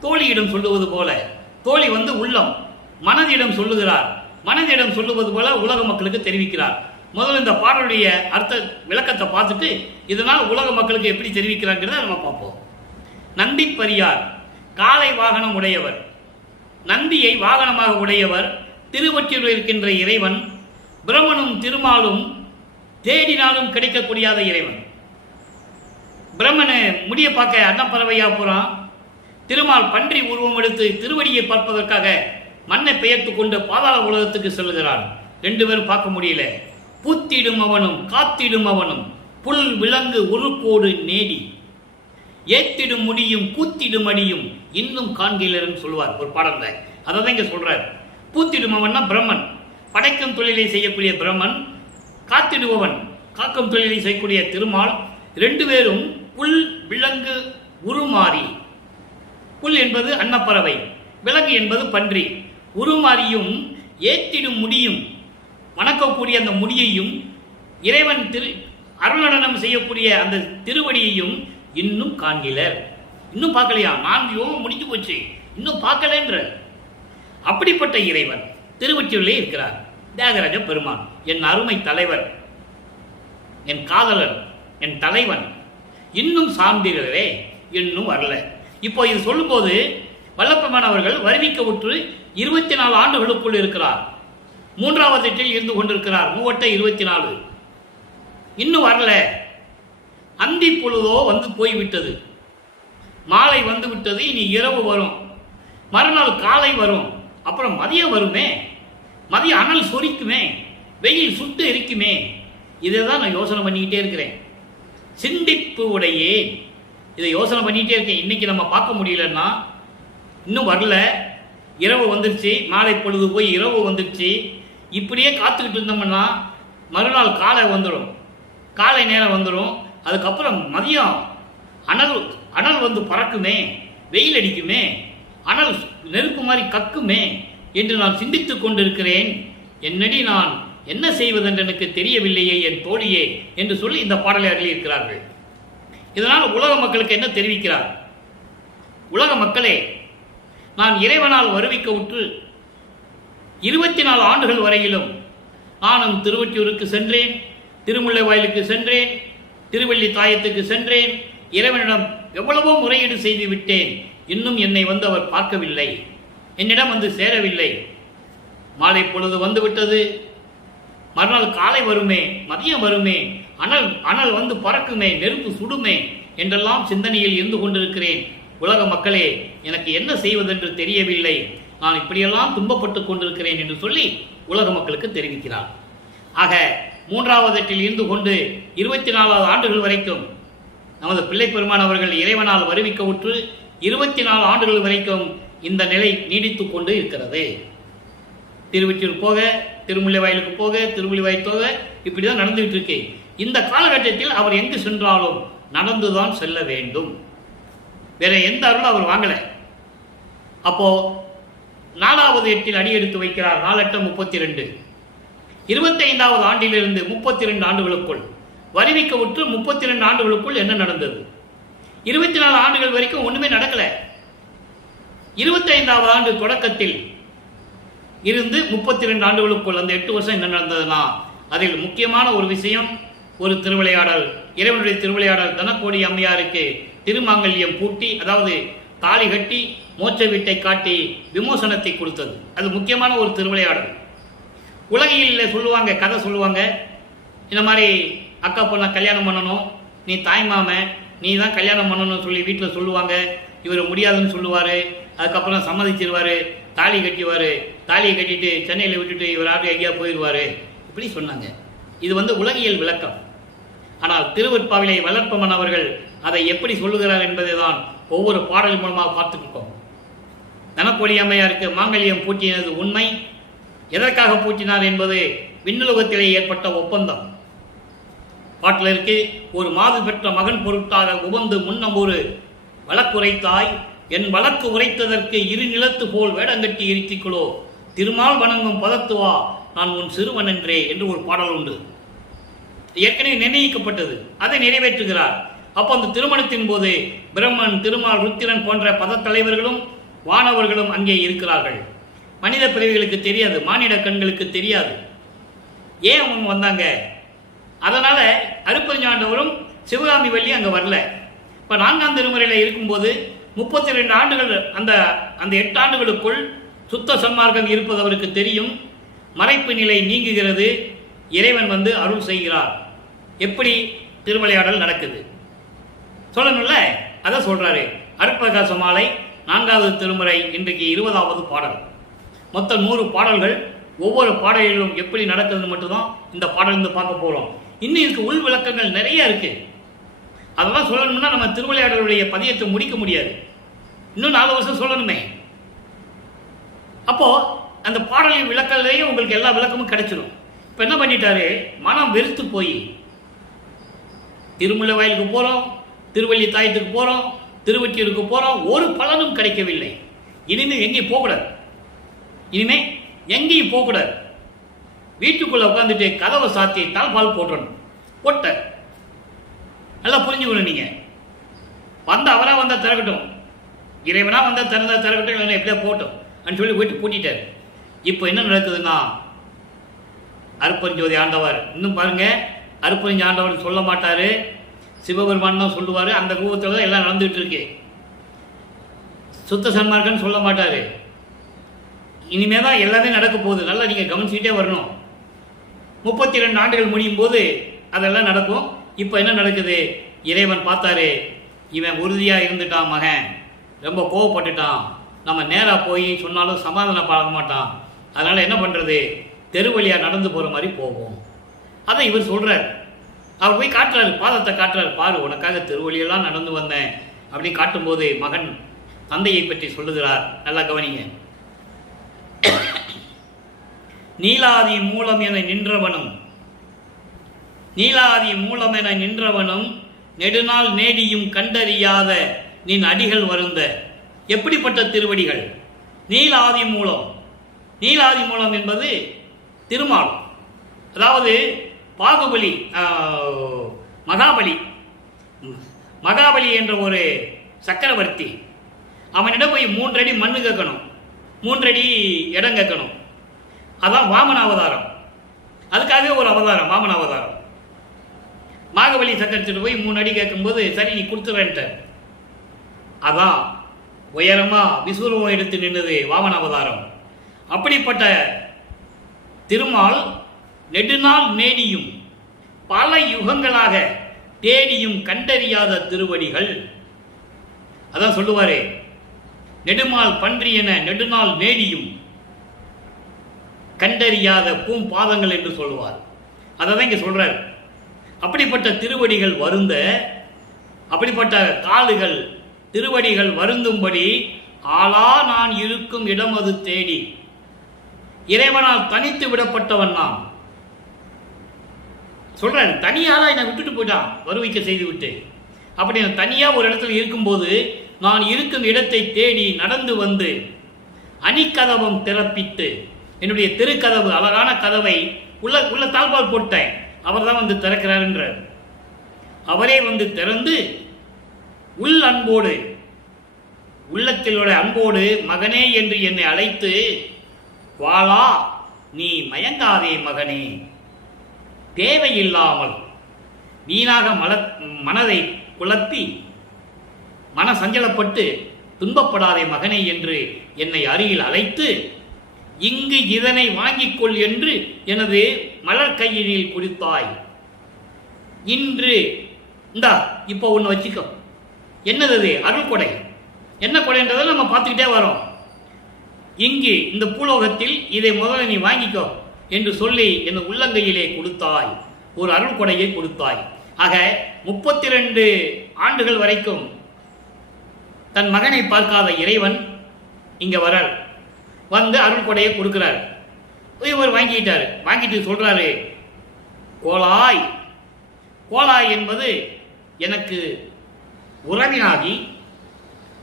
தோழியிடம் சொல்லுவது போல, தோழி உள்ளம் மனதிடம் சொல்லுகிறார், மனதிடம் சொல்லுவது போல உலக மக்களுக்கு தெரிவிக்கிறார். முதல்ல இந்த பாடலுடைய அர்த்த விளக்கத்தை பார்த்துட்டு இதனால் உலக மக்களுக்கு எப்படி தெரிவிக்கிறாங்கிறத நம்ம பார்ப்போம். நந்தி பரியார் காலை வாகனம் உடையவர், நந்தியை வாகனமாக உடையவர் திருவொற்றியூரில் இருக்கின்ற இறைவன். பிரம்மனும் திருமாலும் தேடினாலும் கிடைக்கக்கூடியாத இறைவன். பிரம்மனை முடிய பார்க்க அன்னப்பறவையா போறான். திருமால் பன்றி உருவம் எடுத்து திருவடியை பார்ப்பதற்காக மண்ணை பெயர்த்து கொண்டு பாதாள உலகத்துக்கு செல்கிறான். 2 பேரும் பார்க்க முடியல. பூத்திடும் அவனும் காத்திடும் அவனும் புல் விலங்கு உருக்கோடு நேடி ஏத்திடும் முடியும் கூத்திடும் அடியும் இன்னும் காண்கிறன்னு சொல்லுவார் ஒரு பாடல்ல. அதை தான் இங்க சொல்றார். பூத்திடும் அவன்னா பிரம்மன், படைக்கும் தொழிலை செய்யக்கூடிய பிரம்மன். காத்திடுபவன், காக்கும் தொழிலை செய்யக்கூடிய திருமால். 2 பேரும் புல் விலங்கு உருமாறி, புல் என்பது அன்னப்பறவை, விலங்கு என்பது பன்றி. உருமாறியும் ஏத்திடும் முடியும், வணக்கக்கூடிய அந்த முடியையும் இறைவன் அருளடனம் செய்யக்கூடிய அந்த திருவடியையும் இன்னும் காண்கிறர். இன்னும் பார்க்கலையா? 4 யோகம் முடிஞ்சு போச்சு, இன்னும் பார்க்கலன்ற. அப்படிப்பட்ட இறைவன் திருவொற்றியூரிலே இருக்கிறார். தியாகராஜ பெருமான் என் அருமை தலைவர், என் காதலர், என் தலைவன் இன்னும் சார்ந்தீர்களே, இன்னும் வரல. இப்போ இது சொல்லும்போது வல்லப்பெருமான் அவர்கள் வருவிக்க உற்று 24 ஆண்டுகளுக்குள் இருக்கிறார். 3வது எட்டில் இருந்து கொண்டிருக்கிறார். 3 இன்னும் வரல. அந்தி பொழுதோ வந்து போய்விட்டது. மாலை வந்து விட்டது, இனி இரவு வரும், மறுநாள் காலை வரும், அப்புறம் மதியம் வருமே, மதியம் அனல் சொரிக்குமே, வெயில் சுட்டு இருக்குமே. இதை தான் நான் யோசனை பண்ணிக்கிட்டே இருக்கிறேன். சிந்திப்பு உடையே இதை யோசனை பண்ணிக்கிட்டே இருக்கேன். இன்னைக்கு நம்ம பார்க்க முடியலன்னா, இன்னும் வரல, இரவு வந்துருச்சு, மாலை பொழுது போய் இரவு வந்துருச்சு, இப்படியே காத்துக்கிட்டு இருந்தோம்னா மறுநாள் காலை வந்துடும், காலை நேரம் வந்துடும், அதுக்கப்புறம் மதியம் அனல் அனல் வந்து பறக்குமே, வெயில் அடிக்குமே, அனல் நெருப்பு மாதிரி கக்குமே என்று நான் சிந்தித்துக் கொண்டிருக்கிறேன். என்னடி நான் என்ன செய்வதென்று எனக்கு தெரியவில்லையே என் தோழியே என்று சொல்லி இந்த பாடலை அருளியிருக்கிறார்கள். இதனால் உலக மக்களுக்கு என்ன தெரிவிக்கிறார்? உலக மக்களே, நான் இறைவனால் வருவிக்க உற்று 24 ஆண்டுகள் வரையிலும் நானும் திருவொற்றியூருக்கு சென்றேன், திருமுல்லை வாயிலுக்கு சென்றேன், திருவள்ளி தாயத்துக்கு சென்றேன், இறைவனிடம் எவ்வளவோ முறையீடு செய்து விட்டேன். இன்னும் என்னை வந்து அவர் பார்க்கவில்லை, என்னிடம் வந்து சேரவில்லை. மாலை பொழுது வந்துவிட்டது, மறுநாள் காலை வருமே, மதியம் வருமே, அனல் அனல் வந்து பறக்குமே, நெருப்பு சுடுமே என்றெல்லாம் சிந்தனையில் இருந்து கொண்டிருக்கிறேன். உலக மக்களே, எனக்கு என்ன செய்வதென்று தெரியவில்லை, நான் இப்படியெல்லாம் துன்பப்பட்டு கொண்டிருக்கிறேன் என்று சொல்லி உலக மக்களுக்கு தெரிவிக்கிறார். ஆக 3வது எட்டில் இருந்து கொண்டு 24 ஆண்டுகள் வரைக்கும் நமது பிள்ளை பெருமான் அவர்கள் இறைவனால் வருவிக்க உற்று 24 ஆண்டுகள் வரைக்கும் இந்த நிலை நீடித்து கொண்டு இருக்கிறது. திருவொற்றியூர் போக, திருமுல்லை வாயிலுக்கு போக, திருமுல்லை வாயில் போக, இப்படிதான் நடந்துகிட்டு இருக்கு. இந்த காலகட்டத்தில் அவர் எங்கு சென்றாலும் நடந்துதான் செல்ல வேண்டும். வேற எந்த அருளும் அவர் வாங்கல. அப்போ 4வது எட்டில் அடியெடுத்து வைக்கிறார். 4×8 32. 25வது ஆண்டிலிருந்து 32 ஆண்டுகளுக்குள் வருவிக்க உற்று 32 ஆண்டுகளுக்குள் என்ன நடந்தது? 24 ஆண்டுகள் வரைக்கும் ஒண்ணுமே நடக்கல. 25வது ஆண்டு தொடக்கத்தில் இருந்து 32 ஆண்டுகளுக்குள் அந்த 8 வருஷம் என்ன நடந்ததுன்னா, அதில் முக்கியமான ஒரு விஷயம், ஒரு திருவிளையாடல், இறைவனுடைய திருவிளையாடல். தனக்கோடி அம்மையாருக்கு திருமாங்கல்யம் பூட்டி, அதாவது தாலி கட்டி மோட்ச வீட்டை காட்டி விமோசனத்தை கொடுத்தது. அது முக்கியமான ஒரு திருவிளையாடல். உலகில் சொல்லுவாங்க, கதை சொல்லுவாங்க, இந்த மாதிரி அக்கா பொண்ணை கல்யாணம் பண்ணணும், நீ தாய்மாம, நீ தான் கல்யாணம் பண்ணணும்னு சொல்லி வீட்டில் சொல்லுவாங்க. இவர் முடியாதுன்னு சொல்லுவார், அதுக்கப்புறம் சம்மதிச்சிருவார், தாலி கட்டிடுவார், தாலியை கட்டிட்டு சென்னையில் விட்டுட்டு இவர் ஆட்டு எங்கேயா போயிடுவார், இப்படி சொன்னாங்க. இது உலகியல் விளக்கம். ஆனால் திருவெற்பாவிலை வளர்ப்பமன் அவர்கள் அதை எப்படி சொல்லுகிறார் என்பதை தான் ஒவ்வொரு பாடல் மூலமாக பார்த்துட்டு இருக்கோம். தனக்கோடி அம்மையாருக்கு மாங்கல்யம் பூட்டினது உண்மை. எதற்காக பூட்டினார் என்பது விண்ணுலகத்திலே ஏற்பட்ட ஒப்பந்தம். பாட்டில் இருக்கு, ஒரு மாது பெற்ற மகன் பொருட்டாக உபந்து முன்னம் ஒரு வழக்குரைத்தாய், என் வழக்கு உரைத்ததற்கு இரு நிலத்து போல் வேடங்கட்டி இருத்திக்குளோ, திருமால் வணங்கும் பதத்துவா நான் உன் சிறுவன் என்றே என்று ஒரு பாடல் உண்டு. ஏற்கனவே நிர்ணயிக்கப்பட்டது, அதை நிறைவேற்றுகிறார். அப்போ அந்த திருமணத்தின் போது பிரம்மன், திருமால், ருத்திரன் போன்ற பதத்தலைவர்களும் வானவர்களும் அங்கே இருக்கிறார்கள். மனித பிறவிகளுக்கு தெரியாது, மானிட கண்களுக்கு தெரியாது ஏன் அவங்க வந்தாங்க. அதனால அருப்பஞ்சாண்டவரும் சிவகாமி வள்ளி அங்கே வரல. இப்போ 4ஆம் திருமுறையில் இருக்கும்போது 32 ஆண்டுகள், அந்த 8 ஆண்டுகளுக்குள் சுத்த சன்மார்க்கம் இருப்பது அவருக்கு தெரியும். மறைப்பு நிலை நீங்குகிறது, இறைவன் அருள் செய்கிறார். எப்படி திருவிளையாடல் நடக்குது சொல்லணும்ல, அதை சொல்றாரு. அருட்பிரகாச மாலை 4வது திருமுறை, இன்றைக்கு 20வது பாடல். மொத்தம் 100 பாடல்கள். ஒவ்வொரு பாடலிலும் எப்படி நடக்குதுன்னு மட்டும்தான் இந்த பாடல் பார்க்க போறோம். இன்னும் இதுக்கு உள் விளக்கங்கள் நிறைய இருக்கு. அதெல்லாம் சொல்லணும்னா நம்ம திருவிளையாடலுடைய பதியத்தை முடிக்க முடியாது, இன்னும் 4 வருஷம் சொல்லணுமே. அப்போ அந்த பாடலின் விளக்கலையும் உங்களுக்கு எல்லா விளக்கமும் கிடைச்சிடும். இப்போ என்ன பண்ணிட்டாரு, மனம் வெறுத்து போய் திருமுல்லை வாயிலுக்கு போறோம், திருவள்ளி தாயத்துக்கு போறோம், திருவொற்றியூருக்கு போறோம், ஒரு பலனும் கிடைக்கவில்லை. இனிமே எங்கேயும் போகக்கூடாது, இனிமே எங்கேயும் போகக்கூடாது. வீட்டுக்குள்ள உட்காந்துட்டு கதவை சாத்தி தாழ்பால் போட்டணும். போட்ட நல்லா புரிஞ்சுக்கணும். நீங்க வந்த அவரா வந்தா திறக்கட்டும், இறைவனா வந்தா திறக்கட்டும், இல்லைன்னா எப்படியா போட்டோம் அப்படின்னு சொல்லி வீட்டு பூட்டிட்டார். இப்போ என்ன நடக்குதுன்னா, அருப்பஞ்சோதி ஆண்டவர் இன்னும் பாருங்க, அருப்பஞ்சு ஆண்டவர் சொல்ல மாட்டாரு, சிவபெருமான் தான் சொல்லுவாரு. அந்த ரூபத்தில் தான் எல்லாம் நடந்துகிட்டு இருக்கு. சுத்த சன்மார்க்கன்னு சொல்ல மாட்டாரு. இனிமே தான் எல்லாமே நடக்க போகுது, நல்லா நீங்க கவனிச்சுட்டே வரணும். 32 ஆண்டுகள் முடியும் போது அதெல்லாம் நடக்கும். இப்போ என்ன நடக்குது, இறைவன் பார்த்தாரு, இவன் உறுதியாக இருந்துட்டான், மகன் ரொம்ப கோவப்பட்டுட்டான், நம்ம நேராக போய் சொன்னாலும் சமாதானம் பழக மாட்டான், அதனால் என்ன பண்ணுறது, தெரு வழியாக நடந்து போகிற மாதிரி போவோம். அதை இவர் சொல்கிறார். அவர் போய் காட்டுறாரு, பாதத்தை காட்டுறாரு, பாரு உனக்காக தெருவழியெல்லாம் நடந்து வந்தேன் அப்படின்னு காட்டும்போது மகன் தந்தையை பற்றி சொல்லுகிறார். நல்லா கவனிங்க. நீலாதி மூலம் என நின்றவனும் நெடுநாள் நேடியும் கண்டறியாத நின் அடிகள் வருந்த. எப்படிப்பட்ட திருவடிகள்? நீலாதி மூலம் என்பது திருமால், அதாவது பாகுபலி, மகாபலி என்ற ஒரு சக்கரவர்த்தி, அவனிடம் போய் 3 அடி மண்ணு கேட்கணும், 3 அடி இடம் கேட்கணும். அதான் வாமன அவதாரம். அதுக்காகவே ஒரு அவதாரம் வாமன அவதாரம். மகாபலி சக்கரத்திட்டு போய் 3 அடி கேட்கும்போது சரி நீ கொடுத்துறேன்ட்ட. அதான் உயரமா விஸ்வரூபம் எடுத்து நின்றது வாமன அவதாரம். அப்படிப்பட்ட திருமால் நெடுநாள் நேடியும் பல யுகங்களாக தேடியும் கண்டறியாத திருவடிகள். அதான் சொல்லுவாரே, நெடுமால் பன்றி என நெடுநாள் நேடியும் கண்டறியாத பூம்பாதங்கள் என்று சொல்லுவார். அதை தான் இங்கே சொல்றார். அப்படிப்பட்ட திருவடிகள் வருந்த, அப்படிப்பட்ட கால்கள் திருவடிகள் வருந்தும்படி ஆளா நான் இருக்கும் இடம் அது தேடி. இறைவனால் தனித்து விடப்பட்டவன் நான் சொல்றேன். தனியால என்னை விட்டுட்டு போயிட்டான், வருவிக்க செய்து விட்டு. அப்படி நான் தனியா ஒரு இடத்துல இருக்கும்போது நான் இருக்கும் இடத்தை தேடி நடந்து வந்து அணிக்கதவம் திறப்பித்து, என்னுடைய திருக்கதவு அழகான கதவை உள்ள தாழ்பால் போட்டேன், அவர் தான் வந்து திறக்கிறார் என்ற. அவரே வந்து திறந்து உள் அன்போடு, உள்ளத்திலோட அன்போடு மகனே என்று என்னை அழைத்து, வாளா நீ மயங்காதே மகனே, தேவையில்லாமல் வீணாக மனதை குழப்பி மன சஞ்சலப்பட்டு துன்பப்படாதே மகனே என்று என்னை அருகில் அழைத்து, இங்கு இதனை வாங்கிக் கொள் என்று எனது மலர் கையினில் கொடுத்தாய். இன்று இந்தா இப்போ ஒன்று வச்சுக்கோ. என்னது? அருள் கொடை. என்ன கொடைன்றதை நம்ம பார்த்துக்கிட்டே வரோம். இங்கு இந்த பூலோகத்தில் இதை முதல்ல நீ வாங்கிக்கோ என்று சொல்லி என் உள்ளங்கையிலே கொடுத்தாய், ஒரு அருள் கொடையை கொடுத்தாய். ஆக 32 ஆண்டுகள் வரைக்கும் தன் மகனை பார்க்காத இறைவன் இங்க வரார், வந்து அருள் கொடையை கொடுக்கிறார். இவர் வாங்கிட்டார். வாங்கிட்டு சொல்றாரு, கோலாய் என்பது எனக்கு உறவினாகி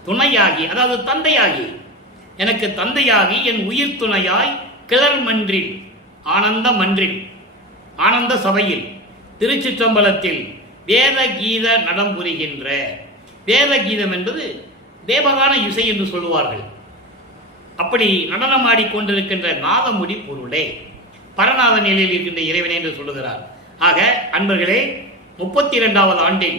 துணையாகி, அதாவது தந்தையாகி, எனக்கு தந்தையாகி என் உயிர் துணையாய் கிளர் மன்றில், ஆனந்த மன்றில், ஆனந்த சபையில், திருச்சிற்றம்பலத்தில் வேத கீத நடம் புரிகின்ற. வேத கீதம் என்பது தேவகான இசை என்று சொல்லுவார்கள். அப்படி நடனமாடி கொண்டிருக்கின்ற நாதமுடி பொருளே பரநாத நிலையில் இருக்கின்ற இறைவனே என்று சொல்லுகிறார். ஆக அன்பர்களே, 32வது ஆண்டில்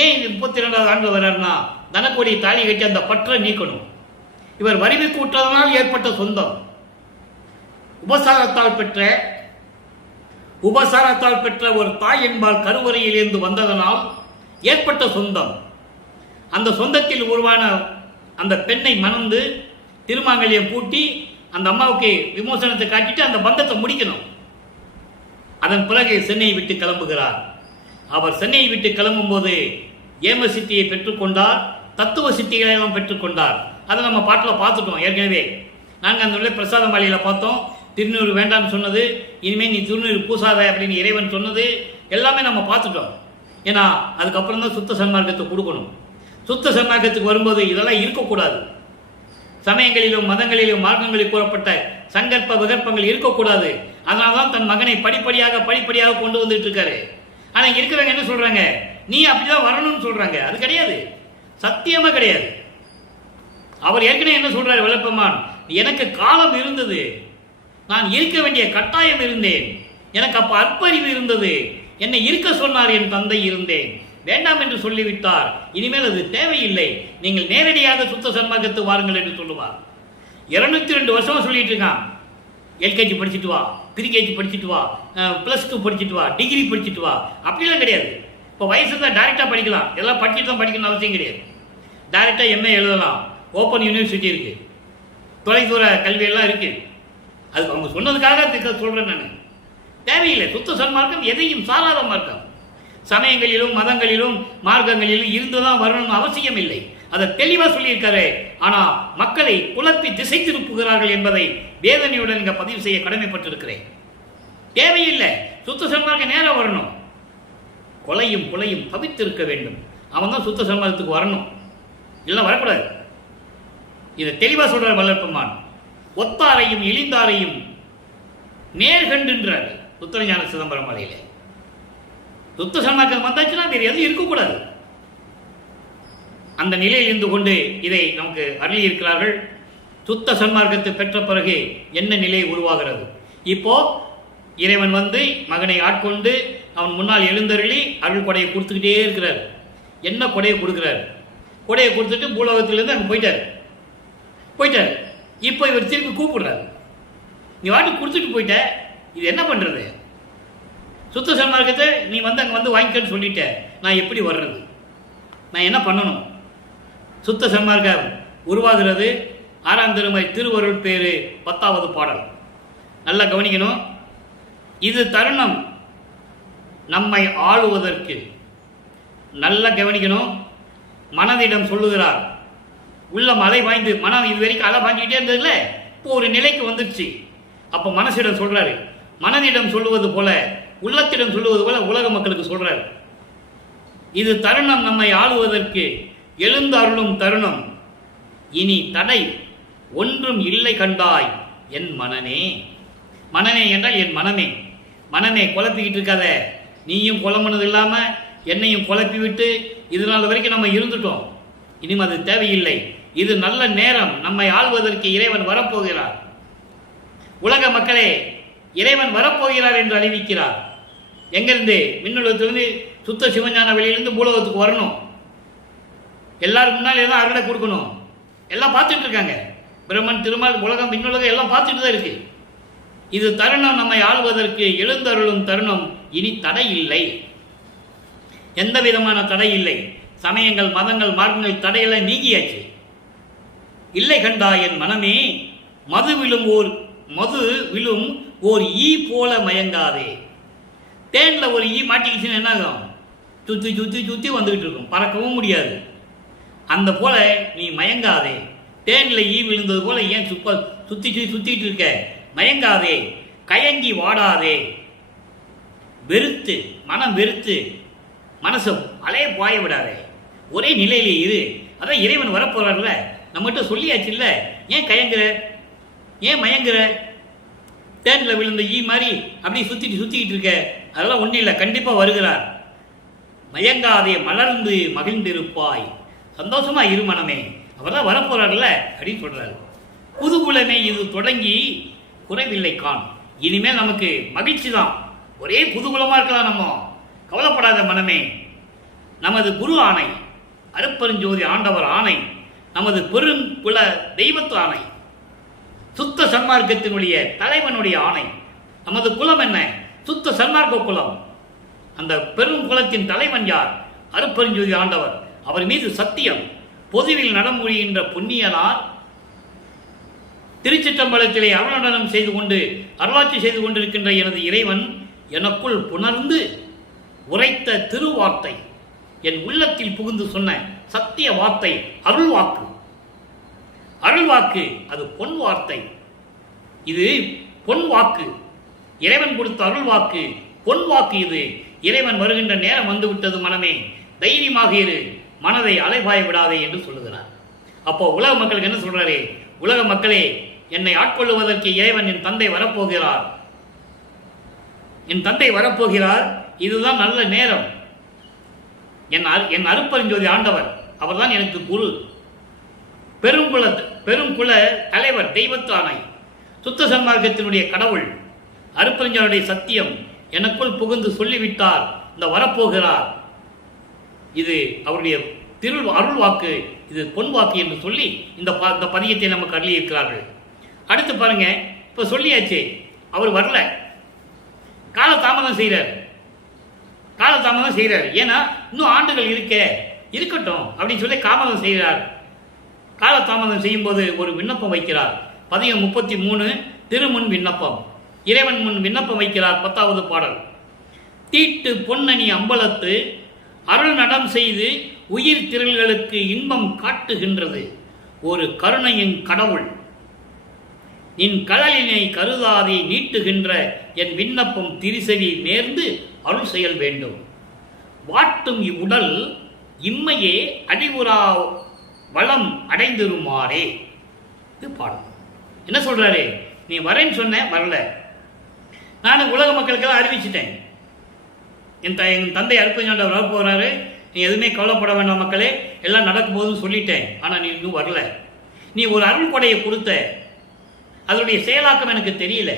ஏன் இது 32வது ஆண்டு வர்றாருன்னா, தனக்கொடி தாலி கட்டி அந்த பற்றை நீக்கணும். இவர் வரிமை கூட்டதனால் ஏற்பட்ட சொந்தம், உபசாரத்தால் பெற்ற ஒரு தாய் என்பால் கருவறையிலிருந்து வந்ததனால் ஏற்பட்ட சொந்தம். அந்த சொந்தத்தில் உருவான அந்த பெண்ணை மணந்து திருமாங்கல்யம் பூட்டி அந்த அம்மாவுக்கு விமோசனத்தை காட்டிட்டு அந்த பந்தத்தை முடிக்கணும். அதன் பிறகு சென்னையை விட்டு கிளம்புகிறார். அவர் சென்னையை விட்டு கிளம்பும் போது ஏம சித்தியை பெற்றுக்கொண்டார், தத்துவ சித்திகளை எல்லாம் பெற்றுக்கொண்டார். அதை நம்ம பாட்டில் பார்த்துட்டோம் ஏற்கனவே. நாங்கள் அந்த பிரசாத மாலையில் பார்த்தோம். திருநூறு வேண்டாம்னு சொன்னது, இனிமேல் நீ திருநூறு பூசாத அப்படின்னு இறைவன் சொன்னது எல்லாமே நம்ம பார்த்துட்டோம். ஏன்னா அதுக்கப்புறம் தான் சுத்த சன்மார்க்கத்தை கொடுக்கணும். சுத்த சன்மார்க்கத்துக்கு வரும்போது இதெல்லாம் இருக்கக்கூடாது. சமயங்களிலும் மதங்களிலும் மார்க்கங்களில் கூறப்பட்ட சங்கற்ப விகற்பங்கள் இருக்கக்கூடாது. அதனால தான் தன் மகனை படிப்படியாக கொண்டு வந்துட்டு இருக்காரு. ஆனா இங்க இருக்கிறவங்க என்ன சொல்றாங்க, நீ அப்படிதான் வரணும்னு சொல்றாங்க. அது கிடையாது, சத்தியமா கிடையாது. அவர் ஏற்கனவே என்ன சொல்றாரு விளப்பமான், எனக்கு காலம் இருந்தது, நான் இருக்க வேண்டிய கட்டாயம் இருந்தேன், எனக்கு அப்ப அற்பறிவு இருந்தது, என்னை இருக்க சொன்னார் என் தந்தை, இருந்தேன், வேண்டாம் என்று சொல்லிவிட்டார், இனிமேல் அது தேவையில்லை, நீங்கள் நேரடியாக சுத்த சன்மார்க்கத்து வாருங்கள் என்று சொல்லுவார். 202 வருஷமா சொல்லிட்டு இருக்கான். எல்கேஜி படிச்சுட்டு வா, ப்ரீகேஜி படிச்சுட்டு வா, +2 படிச்சுட்டு வா, டிகிரி படிச்சுட்டு வா, அப்படிலாம் கிடையாது. இப்போ வயசு தான் டைரெக்டாக படிக்கலாம், எல்லாம் படிச்சுட்டு தான் படிக்கணும்னு அவசியம் கிடையாது. டைரெக்டாக எம்ஏ எழுதலாம், ஓப்பன் யூனிவர்சிட்டி இருக்குது, தொலைதூர கல்வியெல்லாம் இருக்குது. அது அவங்க சொன்னதுக்காக சொல்கிறேன் நான். தேவையில்லை. சுத்த சன்மார்க்கம் எதையும் சாராத மார்க்கம். சமயங்களிலும் மதங்களிலும் மார்க்கங்களிலும் இருந்து தான் வரணும்னு அவசியம் இல்லை. அதை தெளிவாக சொல்லியிருக்காரு. ஆனால் மக்களை குழப்பி திசை திருப்புகிறார்கள் என்பதை வேதனையுடன் இங்கே பதிவு செய்ய கடமைப்பட்டிருக்கிறேன். தேவையில்லை. சுத்த சன்மார்க்கம் நேரம் வரணும். கொலையும் கொலையும் தவிர்த்திருக்க வேண்டும். அவன் தான் சுத்த சன்மார்க்கத்துக்கு வரணும், இல்லை வரக்கூடாது. இதை தெளிவாக சொல்றார் வல்லற்பெருமான். ஒத்தாரையும் இழிந்தாரையும் நேர்கண்டுன்றார் உத்தரஞான சிதம்பரம் மலையில. சுத்த சன்மார்க்கம் வந்தாச்சுன்னா வேறு எதுவும் இருக்கக்கூடாது. அந்த நிலையில் இருந்து கொண்டு இதை நமக்கு அருளியிருக்கிறார்கள். சுத்த சன்மார்க்கத்தை பெற்ற பிறகு என்ன நிலை உருவாகிறது? இப்போ இறைவன் வந்து மகனை ஆட்கொண்டு அவன் முன்னால் எழுந்தருளி அருள் கொடையை கொடுத்துக்கிட்டே இருக்கிறார். என்ன கொடையை கொடுக்கிறார்? கொடையை கொடுத்துட்டு பூலோகத்திலிருந்து அங்கே போயிட்டார். இப்போ இவர் திருப்பி கூப்பிடுறாரு, நீ வாட்டி கொடுத்துட்டு போயிட்ட, இது என்ன பண்ணுறது? சுத்த சன்மார்க்கத்தை நீ வந்து அங்கே வந்து வாங்கிக்கன்னு சொல்லிட்ட, நான் எப்படி வர்றது? நான் என்ன பண்ணணும்? சுத்த சன்மார்க்கம் உருவாகிறது 6ஆம் திருமுறை திருவருள் பேரு 10வது பாடல். நல்லா கவனிக்கணும். இது தருணம் நம்மை ஆளுவதற்கு. நல்லா கவனிக்கணும். மனதிடம் சொல்லுகிறார். உள்ளம் அலை வாய்ந்து, மனம் இது வரைக்கும் அலை வாங்கிக்கிட்டே இருந்ததுல இப்போ ஒரு நிலைக்கு வந்துடுச்சு. அப்போ மனசிடம் சொல்றாரு. மனதிடம் சொல்லுவது போல, உள்ளத்திடம் சொல்லுவது போல உலக மக்களுக்கு சொல்றாரு. இது தருணம் நம்மை ஆளுவதற்கு, எழுந்து அருளும் தருணம், இனி தடை ஒன்றும் இல்லை கண்டாய் என் மனனே. மனனே என்றால் என் மனமே. மனமே குழப்பிக்கிட்டு இருக்காத. நீயும் குழம்புனது இல்லாமல் என்னையும் குழப்பி விட்டு இது நாள் வரைக்கும் நம்ம இருந்துட்டோம். இனிமே அது தேவையில்லை. இது நல்ல நேரம். நம்மை ஆள்வதற்கு இறைவன் வரப்போகிறார். உலக மக்களே, இறைவன் வரப்போகிறார் என்று அறிவிக்கிறார். எங்கிருந்து? மின்னுலகத்திலிருந்து, சுத்த சிவஞான வெளியிலிருந்து பூலோகத்துக்கு வரணும். எல்லாரும் முன்னால் எல்லாம் அருளை கொடுக்கணும். எல்லாம் பார்த்துட்டு இருக்காங்க. பிரம்மன், திருமால், உலகம், மின்னுலகம் எல்லாம் பார்த்துட்டு தான் இருக்கு. இது தருணம் நம்மை ஆள்வதற்கு, எழுந்தருளும் தருணம், இனி தடை இல்லை. எந்த விதமான தடை இல்லை. சமயங்கள், மதங்கள், மார்க்கங்கள் தடையெல்லாம் நீங்கியாச்சு. இல்லை கண்டா என் மனமே, மது விழும் ஓர் ஈ போல மயங்காதே. தேன்ல ஒரு ஈ மாட்டிக்கிச்சுன்னு என்ன ஆகும்? சுத்தி சுத்தி சுத்தி வந்துகிட்டு இருக்கும், பறக்கவும் முடியாது. அந்த போல நீ மயங்காதே. தேன்ல ஈ விழுந்தது போல ஏன் சுத்திட்டு இருக்க? மயங்காதே, கயங்கி வாடாதே. மனம் வெறுத்து மனசை அலைய பாய விடாதே. ஒரே நிலையிலே இரு. அதான் இறைவன் வரப்போறார்ல, நம்மகிட்ட சொல்லியாச்சு இல்லை. ஏன் கயங்குற? ஏன் மயங்குற? தேனில் விழுந்த ஈ மாதிரி அப்படியே சுத்திக்கிட்டு இருக்க. அதெல்லாம் ஒன்றும் இல்லை, கண்டிப்பாக வருகிறார். மயங்காதே, மலர்ந்து மகிழ்ந்திருப்பாய். சந்தோஷமா இரு மனமே, அவர் தான் வரப்போறார்ல அப்படின்னு சொல்றாரு. புதுகுலமே இது தொடங்கி குறைவில்லை காண். இனிமேல் நமக்கு மகிழ்ச்சி தான். ஒரே புதுகுலமா இருக்கலாம். நம்ம கவலைப்படாத மனமே. நமது குரு ஆணை, அருப்பெருஞ்சோதி ஆண்டவர் ஆணை, நமது பெருங்குல தெய்வத்து ஆணை, சுத்த சன்மார்க்கத்தினுடைய தலைவனுடைய ஆணை. நமது குலம் என்ன? சுத்த சன்மார்க்க குலம். அந்த பெரும் குலத்தின் தலைவன் யார்? அருப்பெருஞ்சோதி ஆண்டவர். அவர் மீது சத்தியம். பொதுவில் நடமுடிகின்ற புண்ணியனார் திருச்சிற்றம்பலத்திலே அருளடனம் செய்து கொண்டு அருளாட்சி செய்து கொண்டிருக்கின்ற எனது இறைவன் எனக்குள் புணர்ந்து உரைத்த திருவார்த்தை, என் உள்ளத்தில் புகுந்து சொன்ன சத்திய வார்த்தை அருள்வாக்கு. அருள்வாக்கு அது பொன் வார்த்தை. இது பொன் வாக்கு. இறைவன் கொடுத்த அருள்வாக்கு பொன் வாக்கு. இது இறைவன் வருகின்ற நேரம் வந்துவிட்டது மனமே, தைரியமாக இரு, மனதை அலைபாய விடாதே என்று சொல்லுகிறார். அப்போ உலக மக்களுக்கு என்ன சொல்றாரு? உலக மக்களே, என்னை ஆட்கொள்ளுவதற்கு இறைவன் என் தந்தை வரப்போகிறார். என் தந்தை வரப்போகிறார். இதுதான் நல்ல நேரம். என் அருப்பெருஞ்சோதி ஆண்டவர் அவர்தான் எனக்கு குரு. பெருங்குல தலைவர், தெய்வத்து ஆணை, சுத்த சன்மார்க்கத்தினுடைய கடவுள், அருப்பெருஞ்சோதியுடைய சத்தியம் எனக்குள் புகுந்து சொல்லிவிட்டார். இந்த வரப்போகிறார். இது அவருடைய அருள் வாக்கு, இது பொன் வாக்கு என்று சொல்லி இந்த பதியத்தை நமக்கு அருளி இருக்கிறார்கள். அடுத்து பாருங்க, இப்ப சொல்லியாச்சு, அவர் வரல, கால தாமதம் செய்கிறார். காலதாமதம் செய்கிறார். ஏன்னா இன்னும் ஆண்டுகள் இருக்கட்டும் அப்படின்னு சொல்லி காமதம் செய்கிறார். காலதாமதம் செய்யும்போது ஒரு விண்ணப்பம் வைக்கிறார். பதிகம் 33 திருமுன் விண்ணப்பம். இறைவன் முன் விண்ணப்பம் வைக்கிறார். 10வது பாடல். தீட்டு பொன்னணி அம்பலத்து அருள் நடம் செய்து உயிர் திரள்களுக்கு இன்பம் காட்டுகின்றது ஒரு கருணையின் கடவுள். நின் கடலினை கருதாதே நீட்டுகின்ற என் விண்ணப்பம் திரிசெவி நேர்ந்து அருள் செயல் வேண்டும். வாட்டும் இவ்வுடல் இம்மையே அடிவுரா வளம் அடைந்திருமாறே. இது பாடம். என்ன சொல்றாரு? நீ வரேன்னு சொன்ன, வரல. நான் உலக மக்களுக்கெல்லாம் அறிவிச்சிட்டேன். என் தந்தை அற்புதம் வர போறாரு, நீ எதுவுமே கவலைப்பட வேண்டாம் மக்களே, எல்லாம் நடக்கும் போதுன்னு சொல்லிட்டேன். ஆனால் நீ இன்னும் வரல. நீ ஒரு அருள் கொடையை கொடுத்த, அதனுடைய செயலாக்கம் எனக்கு தெரியல.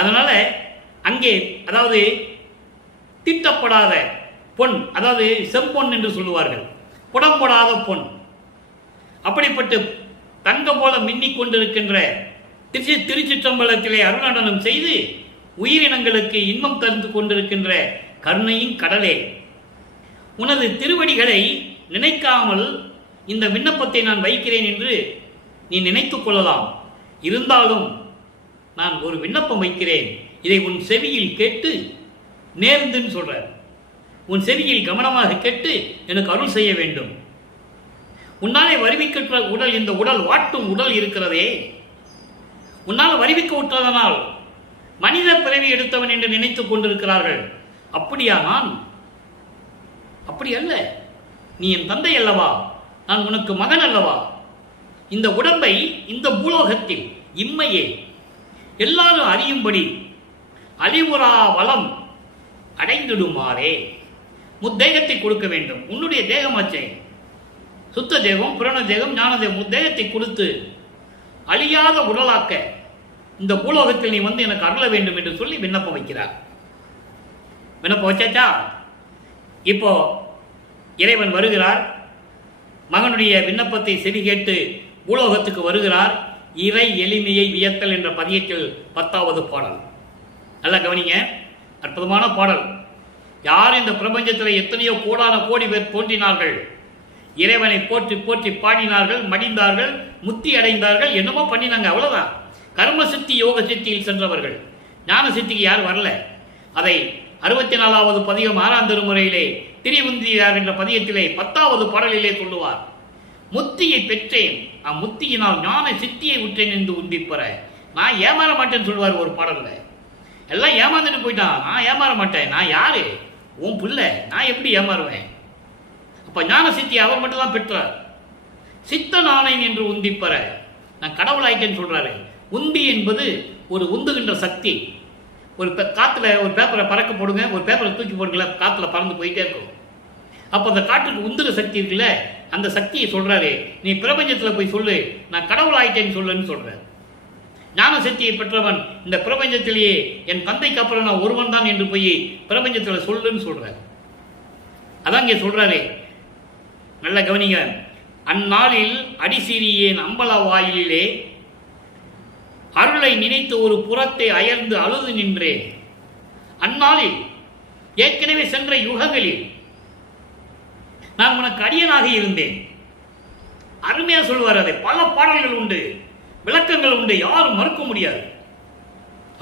அதனால அங்கே அதாவது திட்டப்படாத பொன், அதாவது செம்பொன் என்று சொல்லுவார்கள், புடம்படாத பொன், அப்படிப்பட்ட தங்கம் போல மின்னிக் கொண்டிருக்கின்ற திருச்சிற்றம்பலத்திலே அருணாடனம் செய்து உயிரினங்களுக்கு இன்பம் தந்து கொண்டிருக்கின்ற கருணையின் கடலே, உனது திருவடிகளை நினைக்காமல் இந்த விண்ணப்பத்தை நான் வைக்கிறேன் என்று நீ நினைத்துக் கொள்ளலாம். இருந்தாலும் நான் ஒரு விண்ணப்பம் வைக்கிறேன், இதை உன் செவியில் கேட்டு நேர்ந்துன்னு சொல்ற. உன் செவியில் கவனமாக கேட்டு எனக்கு அருள் செய்ய வேண்டும். உன்னாலே வருவிக்கின்ற உடல், இந்த உடல் வாட்டும் உடல் இருக்கிறதே, உன்னால் வருவிக்க விட்டதனால் மனித பிறவி எடுத்தவன் என்று நினைத்துக் கொண்டிருக்கிறார்கள். அப்படியா? நான் அப்படி அல்ல. நீ என் தந்தை அல்லவா, நான் உனக்கு மகன் அல்லவா. இந்த உடம்பை இந்த பூலோகத்தில் இம்மையே எல்லாரும் அறியும்படி அழிவுரா வளம் அடைந்திடுமாறே முத்தேகத்தை கொடுக்க வேண்டும். உன்னுடைய தேகமாச்சே, சுத்த தேகம், புரண தேகம், ஞான தேகம், முத்தேகத்தை கொடுத்து அழியாத உடலாக்க இந்த பூலோகத்தில் நீ வந்து எனக்கு அருள வேண்டும் என்று சொல்லி விண்ணப்பம் வைக்கிறார். விண்ணப்பம் வச்சாச்சா? இப்போ இறைவன் வருகிறார். மகனுடைய விண்ணப்பத்தை செவி கேட்டு பூலோகத்துக்கு வருகிறார். இறை எளிமையை வியத்தல் என்ற பதியத்தில் 10வது பாடல். நல்லா கவனிங்க, அற்புதமான பாடல். யார் இந்த பிரபஞ்சத்தில் எத்தனையோ கோடான கோடி பேர் தோன்றினார்கள், இறைவனை போற்றி போற்றி பாடினார்கள், மடிந்தார்கள், முத்தி அடைந்தார்கள், என்னமோ பண்ணினாங்க, அவ்வளவுதான். கர்ம சித்தி யோக சித்தியில் சென்றவர்கள். ஞான சித்திக்கு யார் வரல. அதை 64வது பதிகம் 6ஆம் திருமுறையிலே திரிவுந்தியார் என்ற பதியத்திலே 10வது பாடலிலே சொல்லுவார். முத்தியை பெற்றேன், அம்முத்தியினால் ஞான சித்தியை உற்றேன் என்று உண்டிப்பற. நான் ஏமாற மாட்டேன்னு சொல்லுவார் ஒரு பாடல்ல. எல்லாம் ஏமாந்துட்டு போயிட்டான், நான் ஏமாற மாட்டேன். நான் யாரு? உன் பிள்ளை, நான் எப்படி ஏமாறுவேன்? அப்ப ஞான சித்தி அவர் மட்டும் தான் பெற்றார். சித்த நாணயம் என்று உந்திப்பற, நான் கடவுளாயிட்டேன்னு சொல்றாரு. உந்தி என்பது ஒரு உந்துகின்ற சக்தி. ஒரு காத்துல ஒரு பேப்பரை பறக்க போடுங்க, ஒரு பேப்பரை தூக்கி போடுங்கள, காத்துல பறந்து போயிட்டே இருக்கும். அப்போ அந்த காற்றுக்கு உந்துற சக்தி இருக்குல்ல, அந்த சக்தியை சொல்றாரு. நீ பிரபஞ்சத்தில் போய் சொல்லு, நான் கடவுள் ஆயிட்டேன்னு சொல்லுன்னு சொல்ற. ஞான சக்தியை பெற்றவன் இந்த பிரபஞ்சத்திலேயே என் தந்தைக்கு அப்புறம் நான் ஒருவன் தான் என்று போய் பிரபஞ்சத்தில் சொல்லுன்னு சொல்ற. அதான் இங்கே சொல்றாரு. நல்ல கவனிங்க. அந்நாளில் அடிசீரியேன் அம்பல வாயிலே அருளை நினைத்து ஒரு புறத்தை அயர்ந்து அழுது நின்றேன். அந்நாளில் ஏற்கனவே சென்ற யுகங்களில் நான் உனக்கு அடியனாக இருந்தேன். அருமையா சொல்வார். அதை பல பாடல்கள் உண்டு, விளக்கங்கள் உண்டு, யாரும் மறுக்க முடியாது.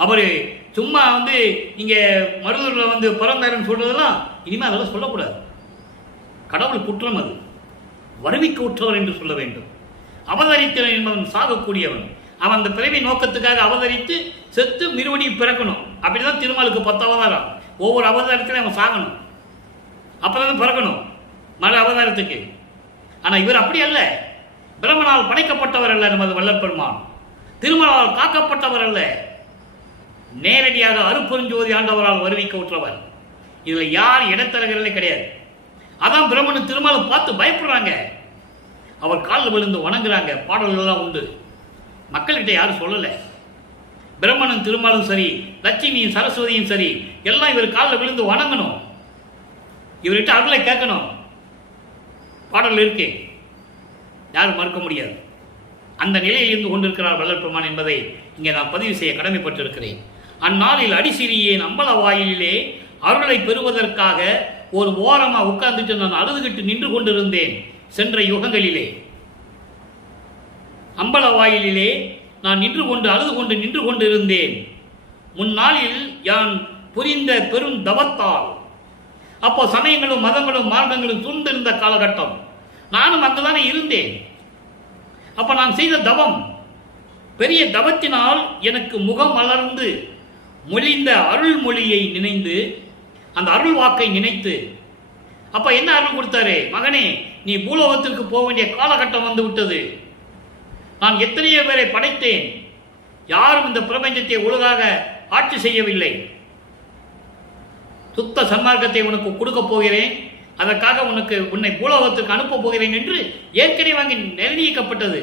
அவரு சும்மா வந்து இங்க மருதூர்ல வந்து பிறந்தாருன்னு சொல்றதெல்லாம் இனிமே அதெல்லாம் சொல்லக்கூடாது. கடவுள் குற்றம் அது. வருவிக்க உற்றவர் என்று சொல்ல வேண்டும். அவதரித்தவன் என்பவன் சாகக்கூடியவன். அவன் அந்த பிறவி நோக்கத்துக்காக அவதரித்து செத்து மறுபடியும் பிறக்கணும். அப்படிதான் திருமாலுக்கு 10 அவதாரம். ஒவ்வொரு அவதாரத்திலும் அவன் சாகணும், அப்பதான் பிறக்கணும் மறு அவதாரத்துக்கு. ஆனா இவர் அப்படி அல்ல. பிரம்மனால் படைக்கப்பட்டவர் அல்ல. நமது வல்லற்பெருமான் திருமலால் காக்கப்பட்டவர் அல்ல. நேரடியாக அருப்பெருஞ்சோதி ஆண்டவரால் வருவிக்க உற்றவர். இதுல யார் இடத்தரகர்களே கிடையாது. அதான் பிரம்மனும் திருமாலும் பார்த்து பயப்படுறாங்க. அவர் காலில் விழுந்து வணங்குறாங்க. பாடல்கள்லாம் உண்டு. மக்கள்கிட்ட யாரும் சொல்லலை. பிரம்மனும் திருமாலும் சரி, லட்சுமியும் சரஸ்வதியும் சரி, எல்லாம் இவர் காலில் விழுந்து வணங்கணும், இவர்கிட்ட அருளை கேட்கணும். பாடல் இருக்கு, யாரும் மறுக்க முடியாது. அந்த நிலையில் இருந்து கொண்டிருக்கிறார் வல்லற்பெருமான் என்பதை இங்கே நான் பதிவு செய்ய கடமைப்பட்டிருக்கிறேன். அந்நாளில் அடிசிறியேன் அம்பல வாயிலே அருளை பெறுவதற்காக ஒரு ஓரமா உட்கார்ந்துட்டு நான் அழுதுகிட்டு நின்று கொண்டிருந்தேன். சென்ற யுகங்களிலே அம்பல வாயிலே நான் நின்று கொண்டு அழுது கொண்டு நின்று கொண்டிருந்தேன். முன்னாளில் யான் புரிந்த பெரும் தவத்தால், அப்போ சமயங்களும் மதங்களும் மார்க்கங்களும் சூழ்ந்திருந்த காலகட்டம், நானும் அங்குதானே இருந்தேன். அப்ப நான் செய்த தவம், பெரிய தவத்தினால் எனக்கு முகம் மலர்ந்து மொழிந்த அருள்மொழியை நினைந்து, அந்த அருள் வாக்கை நினைத்து, அப்ப என்ன அருள் கொடுத்தாரு? மகனே, நீ பூலோகத்திற்கு போக வேண்டிய காலகட்டம் வந்து விட்டது. நான் எத்தனையோ பேரை படைத்தேன், யாரும் இந்த பிரபஞ்சத்தை ஒழுங்காக ஆட்சி செய்யவில்லை. சுத்த சன்மார்க்கத்தை உனக்கு கொடுக்க போகிறேன், அதற்காக உன்னை பூலோகத்திற்கு அனுப்ப போகிறேன் என்று ஏற்கனவே வாங்கி நிர்ணயிக்கப்பட்டது.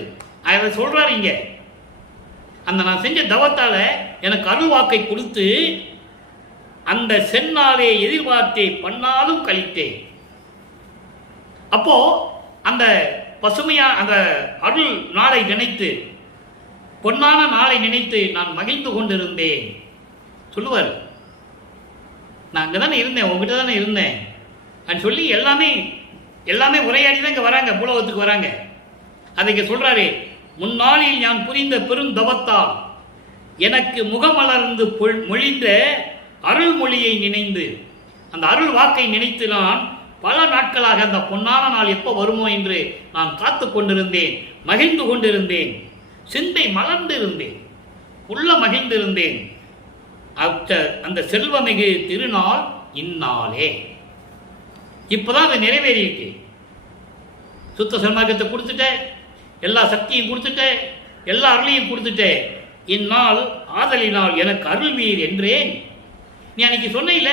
அதை சொல்றாரு இங்க. அந்த நான் செஞ்ச தவத்தால எனக்கு அருள் வாக்கை கொடுத்து, அந்த சென்னாலே எதிர்பார்த்தே பண்ணாலும் கழித்தேன். அப்போ அந்த பசுமையா அந்த அருள் நாளை நினைத்து, பொன்னான நாளை நினைத்து நான் மகிழ்ந்து கொண்டிருந்தேன் சொல்லுவார். நான் அங்கே தானே இருந்தேன், உங்ககிட்ட தானே இருந்தேன் அப்படின்னு சொல்லி எல்லாமே உரையாடி தான் இங்கே வராங்க, பூலோகத்துக்கு வராங்க. அதை இங்கே சொல்றாரு. முன்னாளில் நான் புரிந்த பெரும் தவத்தால் எனக்கு முகமலர்ந்து மொழிந்த அருள்மொழியை நினைந்து, அந்த அருள் வாக்கை நினைத்து நான் பல நாட்களாக அந்த பொன்னான நாள் எப்போ வருமோ என்று நான் காத்து கொண்டிருந்தேன், மகிழ்ந்து கொண்டிருந்தேன், சிந்தை மலர்ந்து இருந்தேன், உள்ள மகிழ்ந்திருந்தேன். அந்த செல்வமிகு திருநாள் இந்நாளே. இப்பதான் அது நிறைவேறியிருக்கு. சுத்த சன்மார்க்கத்தை கொடுத்துட்டேன், எல்லா சக்தியும் கொடுத்துட்டேன், எல்லா அருளையும் கொடுத்துட்டேன். இந்நாள் ஆதலினால் எனக்கு அருள்வீர் என்றேன். நீ அன்னைக்கு சொன்ன,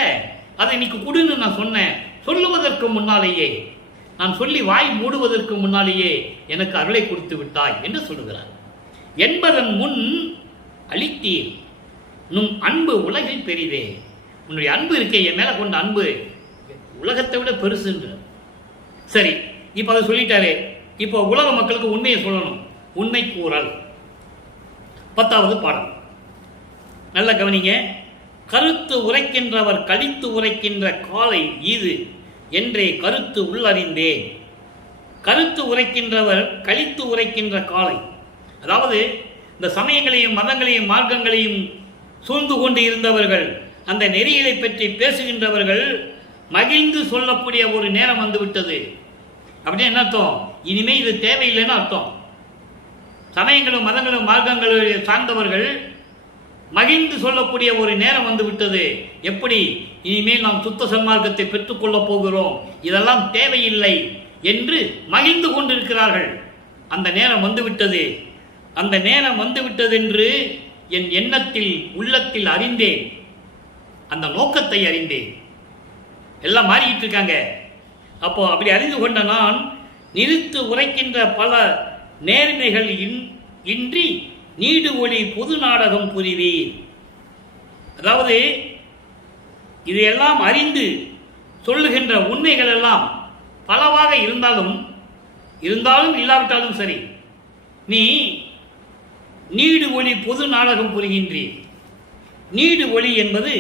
அதை இன்னைக்கு கொடுன்னு நான் சொன்னேன். சொல்லுவதற்கு முன்னாலேயே, நான் சொல்லி வாய் மூடுவதற்கு முன்னாலேயே எனக்கு அருளை கொடுத்து விட்டாய் என்று சொல்லுகிறார். என்பதன் முன் அளித்தீர் நும் அன்பு உலகில் பெரிதே. உன்னுடைய அன்பு இருக்கே, என் மேல கொண்ட அன்பு உலகத்தை விட பெருசுன்ற. சரி, இப்ப அதை சொல்லிட்டாரு. இப்போ உலக மக்களுக்கு உண்மையை சொல்லணும். உண்மை கூறல் 10வது பாடம். நல்ல கவனிங்க. கருத்து உரைக்கின்றவர் கழித்து உரைக்கின்ற காலை இது என்றே கருத்து உள்ளறிந்தேன். கருத்து உரைக்கின்றவர் கழித்து உரைக்கின்ற காலை, அதாவது இந்த சமயங்களையும் மதங்களையும் மார்க்கங்களையும் சூழ்ந்து கொண்டு இருந்தவர்கள், அந்த நெறிகளை பற்றி பேசுகின்றவர்கள் மகிழ்ந்து சொல்லக்கூடிய ஒரு நேரம் வந்துவிட்டது. அப்படின்னு என்ன அர்த்தம்? இனிமே இது தேவையில்லைன்னு அர்த்தம். சமயங்களும் மதங்களும் மார்க்கங்களும் சார்ந்தவர்கள் மகிழ்ந்து சொல்லக்கூடிய ஒரு நேரம் வந்து விட்டது. எப்படி? இனிமேல் நாம் சுத்த சன்மார்க்கத்தை பெற்றுக்கொள்ளப் போகிறோம், இதெல்லாம் தேவையில்லை என்று மகிழ்ந்து கொண்டிருக்கிறார்கள். அந்த நேரம் வந்துவிட்டது. அந்த நேரம் வந்துவிட்டது என்று என் எண்ணத்தில் உள்ளத்தில் அறிந்தேன், அந்த நோக்கத்தை அறிந்தேன். எல்லாம் மாறிக்கிட்டு இருக்காங்க. அப்போ அப்படி அறிந்து கொண்ட நான் நிறுத்து உரைக்கின்ற பல நேர்மைகள் இன்றி நீடு ஒளி பொது நாடகம் புரிவீர். அதாவது இதையெல்லாம் அறிந்து சொல்லுகின்ற உண்மைகள் எல்லாம் பலவாக இருந்தாலும் இல்லாவிட்டாலும் சரி, நீ நீடு ஒளி பொது நாடகம் புரிகின்றீர். நீடு ஒளி என்பது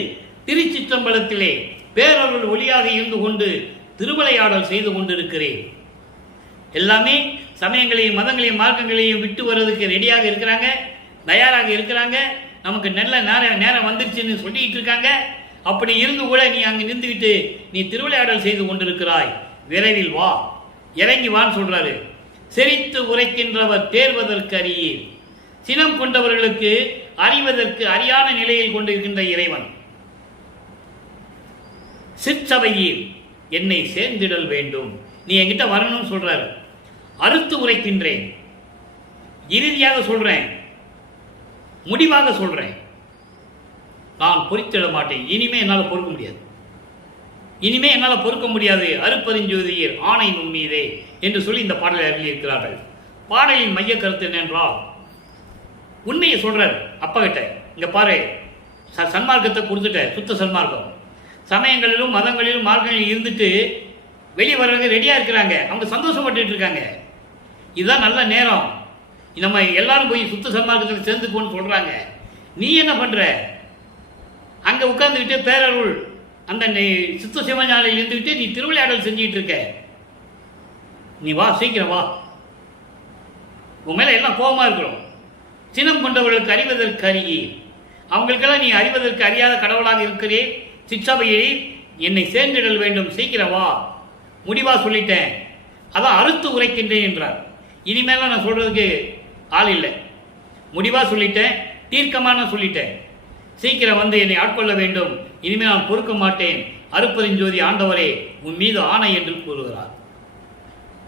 திருச்சிற்றம்பலத்திலே பேரருள் ஒளியாக இருந்து கொண்டு திருவிளையாடல் செய்து கொண்டிருக்கிறேன். எல்லாமே சமயங்களையும் மதங்களையும் மார்க்கங்களையும் விட்டு வர்றதுக்கு ரெடியாக இருக்கிறாங்க, தயாராக இருக்கிறாங்க. நமக்கு நல்ல நேரம் வந்துருச்சுன்னு சொல்லிட்டு இருக்காங்க. அப்படி இருந்து கூட நீ அங்கே நின்றுக்கிட்டு நீ திருவிளையாடல் செய்து கொண்டிருக்கிறாய். விரைவில் வா, இறங்கி வான்னு சொல்றாரு. செறித்து உரைக்கின்றவர் தேர்வதற்கு அறியீர். சினம் கொண்டவர்களுக்கு அறிவதற்கு அறியான நிலையில் கொண்டிருக்கின்ற இறைவன். சிற்சபையில் என்னை சேர்ந்திடல் வேண்டும், நீ என்கிட்ட வரணும்னு சொல்றாரு. அறுத்து உரைக்கின்றேன், இறுதியாக சொல்றேன், முடிவாக சொல்றேன். நான் பொறுத்திட மாட்டேன். இனிமே என்னால் பொறுக்க முடியாது. அருப்பரிஞ்சோதியர் ஆணை நுண்மீதே என்று சொல்லி இந்த பாடலை எழுதியிருக்கிறார்கள். பாடலின் மைய கருத்து என்னென்றால், உண்மையை சொல்றார் அப்பா கிட்ட. இங்க பாரு, சன்மார்க்கத்தை கொடுத்துட்ட, சுத்த சன்மார்க்கம். சமயங்களிலும் மதங்களிலும் மார்க்கங்களிலும் இருந்துட்டு வெளியே வர்றவங்க ரெடியா இருக்கிறாங்க, அவங்க சந்தோஷப்பட்டு இருக்காங்க. இதுதான் நல்ல நேரம், நம்ம எல்லாரும் போய் சுத்த சன்மார்க்கத்தில் சேர்ந்துக்கோன்னு சொல்றாங்க. நீ என்ன பண்ற? அங்க உட்கார்ந்துக்கிட்டு பேரருள் அந்த சித்த சிவஞானியில் இருந்துக்கிட்டு நீ திருவிளையாடல் செஞ்சுக்கிட்டு இருக்க, நீ வா, சீக்கிரம் வா, உன் மேலே எல்லாம் கோபமாக இருக்கிறோம். சினம் கொண்டவர்களுக்கு அறிவதற்கு அறியே, அவங்களுக்கெல்லாம் நீ அறிவதற்கு அறியாத கடவுளாக இருக்கிறே, சிற்சபையை என்னை சேர்ந்திடல் வேண்டும், சீக்கிரம் வா, முடிவா சொல்லிட்டேன், அதான் அறுத்து உரைக்கின்றேன் என்றார். இனிமேல நான் சொல்றதுக்கு ஆள் இல்லை, முடிவா சொல்லிட்டேன், தீர்க்கமான சொல்லிட்டேன், சீக்கிரம் வந்து என்னை ஆட்கொள்ள வேண்டும், இனிமேல் நான் பொறுக்க மாட்டேன், அருப்பெருஞ்சோதி ஆண்டவரே உன் மீது ஆணை என்று கூறுகிறார்.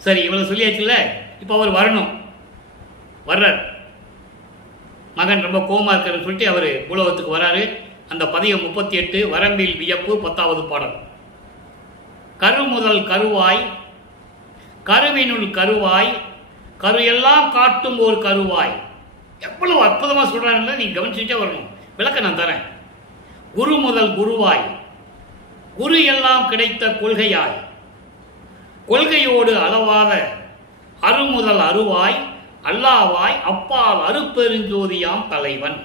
சரி, இவ்வளவு சொல்லியாச்சுல்ல, இப்போ அவர் வரணும். வர்றார். மகன் ரொம்ப கோபமாக இருக்கிறன்னு சொல்லிட்டு அவர் பூலோகத்துக்கு வராரு. அந்த பதிகம் 38 வரம்பில் வியப்பு 10வது பாடல். கரு முதல் கருவாய், கருவினுள் கருவாய், கரு எல்லாம் காட்டும் ஒரு கருவாய். எவ்வளவு அற்புதமாக சொல்றாருன்னு நீ கவனிச்சுட்டே வரணும். விளக்க நான் தரேன். குரு முதல் குருவாய், குரு எல்லாம் கிடைத்த கொள்கையாய், கொள்கையோடு அளவாத அரு முதல் அருவாய், அல்லாவாய் அப்பால் அருப்பெருஞ்சோதியாம் தலைவன்.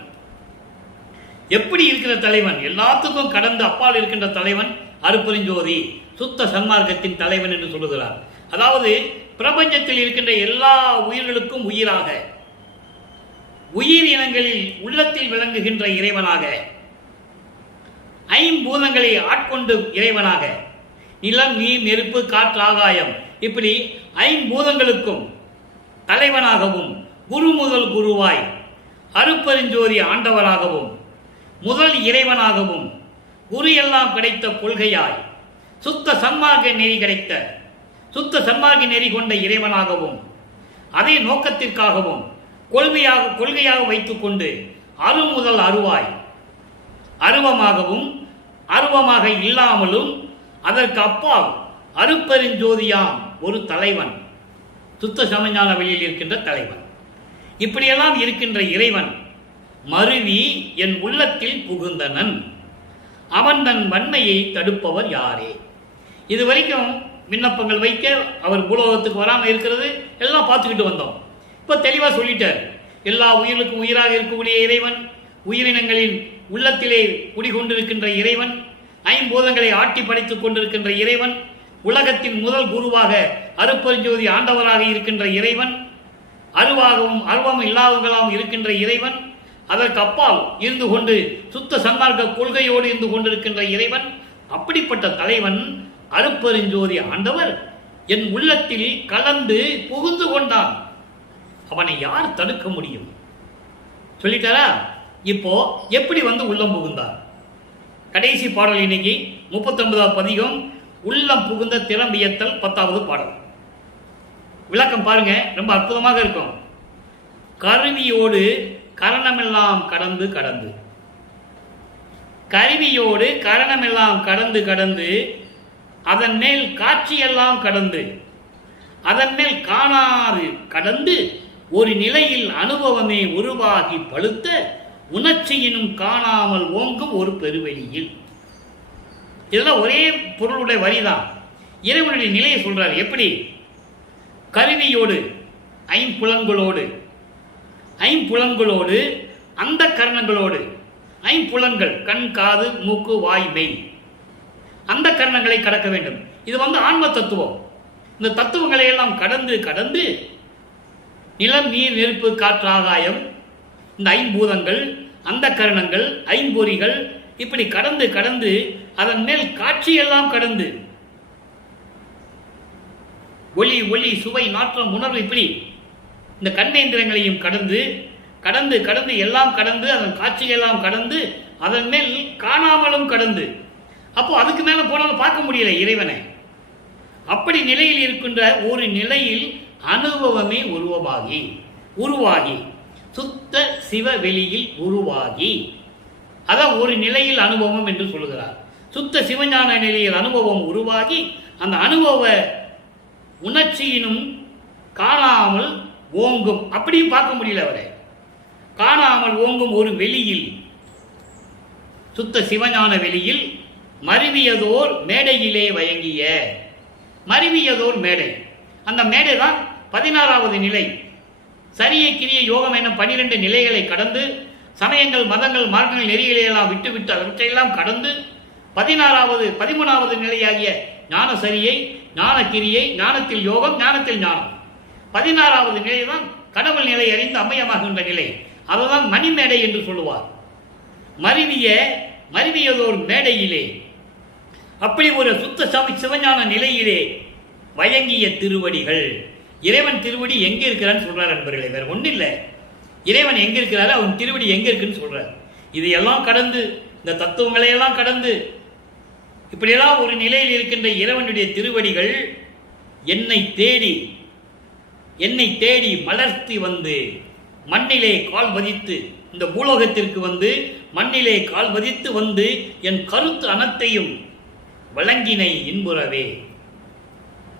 எப்படி இருக்கிற தலைவன்? எல்லாத்துக்கும் கடந்து அப்பால் இருக்கின்ற தலைவன் அருப்பெருஞ்சோதி, சுத்த சன்மார்க்கத்தின் தலைவன் என்று சொல்லுகிறார். அதாவது பிரபஞ்சத்தில் இருக்கின்ற எல்லா உயிர்களுக்கும் உயிராக, உயிர் இனங்களில் உள்ளத்தில் விளங்குகின்ற இறைவனாக, ஐம்பூதங்களை ஆட்கொண்டு இறைவனாக, நிலம், நீர், நெருப்பு, காற்று, ஆகாயம், இப்படி ஐம்பூதங்களுக்கும் தலைவனாகவும், குரு முதல் குருவாய், அருப்பெருஞ்சோதி ஆண்டவராகவும், முதல் இறைவனாகவும், குரு எல்லாம் கிடைத்த கொள்கையாய், சுத்த சன்மார்க்க நெறி கிடைத்த, சுத்த சன்மார்க்க நெறி கொண்ட இறைவனாகவும், அதே நோக்கத்திற்காகவும் கொள்கையாக வைத்துக்கொண்டு அரு முதல் அருவாய், அருவமாகவும் அருவமாக இல்லாமலும் அதற்கு அப்பால் அருப்பெருஞ்சோதியாம் ஒரு தலைவன், சுத்த சமஞான வெளியில் இருக்கின்ற தலைவன். இப்படியெல்லாம் இருக்கின்ற இறைவன் மருவி என் உள்ளத்தில் புகுந்தனன், அவன் தன் வன்மையை தடுப்பவர் யாரே. இது வரைக்கும் விண்ணப்பங்கள் வைக்க அவர் பூலோகத்துக்கு வராமல் இருக்கிறது எல்லாம் பார்த்துக்கிட்டு வந்தோம். இப்போ தெளிவாக சொல்லிட்டார். எல்லா உயிர்களுக்கும் உயிராக இருக்கக்கூடிய இறைவன், உயிரினங்களின் உள்ளத்திலே குடிகொண்டிருக்கின்ற இறைவன், ஐம்பூதங்களை ஆட்டி படைத்துக் கொண்டிருக்கின்ற இறைவன், உலகத்தின் முதல் குருவாக அருப்பெருஞ்சோதி ஆண்டவராக இருக்கின்ற இறைவன், அருவாகவும் அருவம் இல்லாதவர்களாகவும் இருக்கின்ற இறைவன், அதற்கு அப்பால் இருந்து கொண்டு சுத்த சன்மார்க்க கொள்கையோடு இருந்து கொண்டிருக்கின்ற இறைவன், அப்படிப்பட்ட தலைவன் அருப்பெருஞ்சோதி ஆண்டவர் என் உள்ளத்தில் கலந்து புகுந்து கொண்டான். அவனை யார் தடுக்க முடியும்? சொல்லிட்டாரா? இப்போ எப்படி வந்து உள்ளம் புகுந்தார்? கடைசி பாடல் இன்னைக்கு 39வது பதிகம், உள்ளம் புகுந்த திறம்பியத்தல் 10வது பாடல். விளக்கம் பாருங்க, ரொம்ப அற்புதமாக இருக்கும். கருவியோடு கரணமெல்லாம் கடந்து கடந்து, கருவியோடு கரணமெல்லாம் கடந்து கடந்து, அதன் மேல் காட்சியெல்லாம் கடந்து, அதன் மேல் காணாது கடந்து, ஒரு நிலையில் அனுபவமே உருவாகி பழுத்த உணர்ச்சியினும் காணாமல் ஓங்கும் ஒரு பெருவெளியில். இதெல்லாம் ஒரே பொருளுடைய வரிதான். இறைவனுடைய நிலையை சொல்றாரு. எப்படி? கருவியோடு, ஐம்புலன்களோடு, ஐம்புலன்களோடு, அந்த கரணங்களோடு, ஐம்புலன்கள் கண், காது, மூக்கு, வாய், மெய், அந்த கரணங்களை கடக்க வேண்டும். இது ஆன்ம தத்துவம். இந்த தத்துவங்களை எல்லாம் கடந்து கடந்து நிலம், நீர், நெருப்பு, காற்று, ஆகாயம், இந்த ஐம்பூதங்கள், அந்த கரணங்கள், ஐம்பொறிகள், இப்படி கடந்து கடந்து அதன் மேல் காட்சியெல்லாம் கடந்து, ஒளி, ஒளி, சுவை, நாற்றம், உணர்வு, இப்படி இந்த கண்ணேந்திரங்களையும் கடந்து கடந்து கடந்து எல்லாம் கடந்து, அதன் காட்சியெல்லாம் கடந்து, அதன் மேல் காணாமலும் கடந்து. அப்போ அதுக்கு மேல போனாலும் பார்க்க முடியல இறைவனை. அப்படி நிலையில் இருக்கின்ற ஒரு நிலையில் அனுபவமே உருவாகி சுத்த சிவ வெளியில் உருவாகி, அதான் ஒரு நிலையில் அனுபவம் என்று சொல்லுகிறார். சுத்த சிவஞான நிலையில் அனுபவம் உருவாகி, அந்த அனுபவ உணர்ச்சியினும் காணாமல் ஓங்கும், அப்படியும் பார்க்க முடியல அவரை, காணாமல் ஓங்கும் ஒரு வெளியில், சுத்த சிவஞான வெளியில் மருவியதோர் மேடையிலே வயங்கிய, மருவியதோர் மேடை, அந்த மேடை தான் 16வது நிலை. சரிய கிரிய யோகம் என 12 நிலைகளை கடந்து, சமயங்கள், மதங்கள், மார்க்கங்கள், நெறிகளை எல்லாம் விட்டு அவற்றையெல்லாம் கடந்து 13வது நிலையாகிய ஞான சரியை, ஞானக்கிரியை, ஞானத்தில் யோகம், ஞானத்தில் ஞானம். 16வது நிலை தான் கடவுள் நிலை அறிந்து அம்மையமாகின்ற நிலை. அதுதான் மணிமேடை என்று சொல்லுவார். மருவியதோர் மேடையிலே, அப்படி ஒரு சுத்த சிவஞான நிலையிலே வழங்கிய திருவடிகள். இறைவன் திருவடி எங்கே இருக்கிறான்னு சொல்றார் நண்பர்களே, வேற ஒன்றும் இல்லை. இறைவன் எங்கே இருக்கிறாரு, அவன் திருவடி எங்கே இருக்குன்னு சொல்றார். இதையெல்லாம் கடந்து, இந்த தத்துவங்களையெல்லாம் கடந்து, இப்படியெல்லாம் ஒரு நிலையில் இருக்கின்ற இறைவனுடைய திருவடிகள் என்னை தேடி மலர்த்தி வந்து மண்ணிலே கால் பதித்து, இந்த பூலோகத்திற்கு வந்து மண்ணிலே கால் பதித்து வந்து என் கருத்து அனைத்தையும் வழங்கினை இன்புறவே.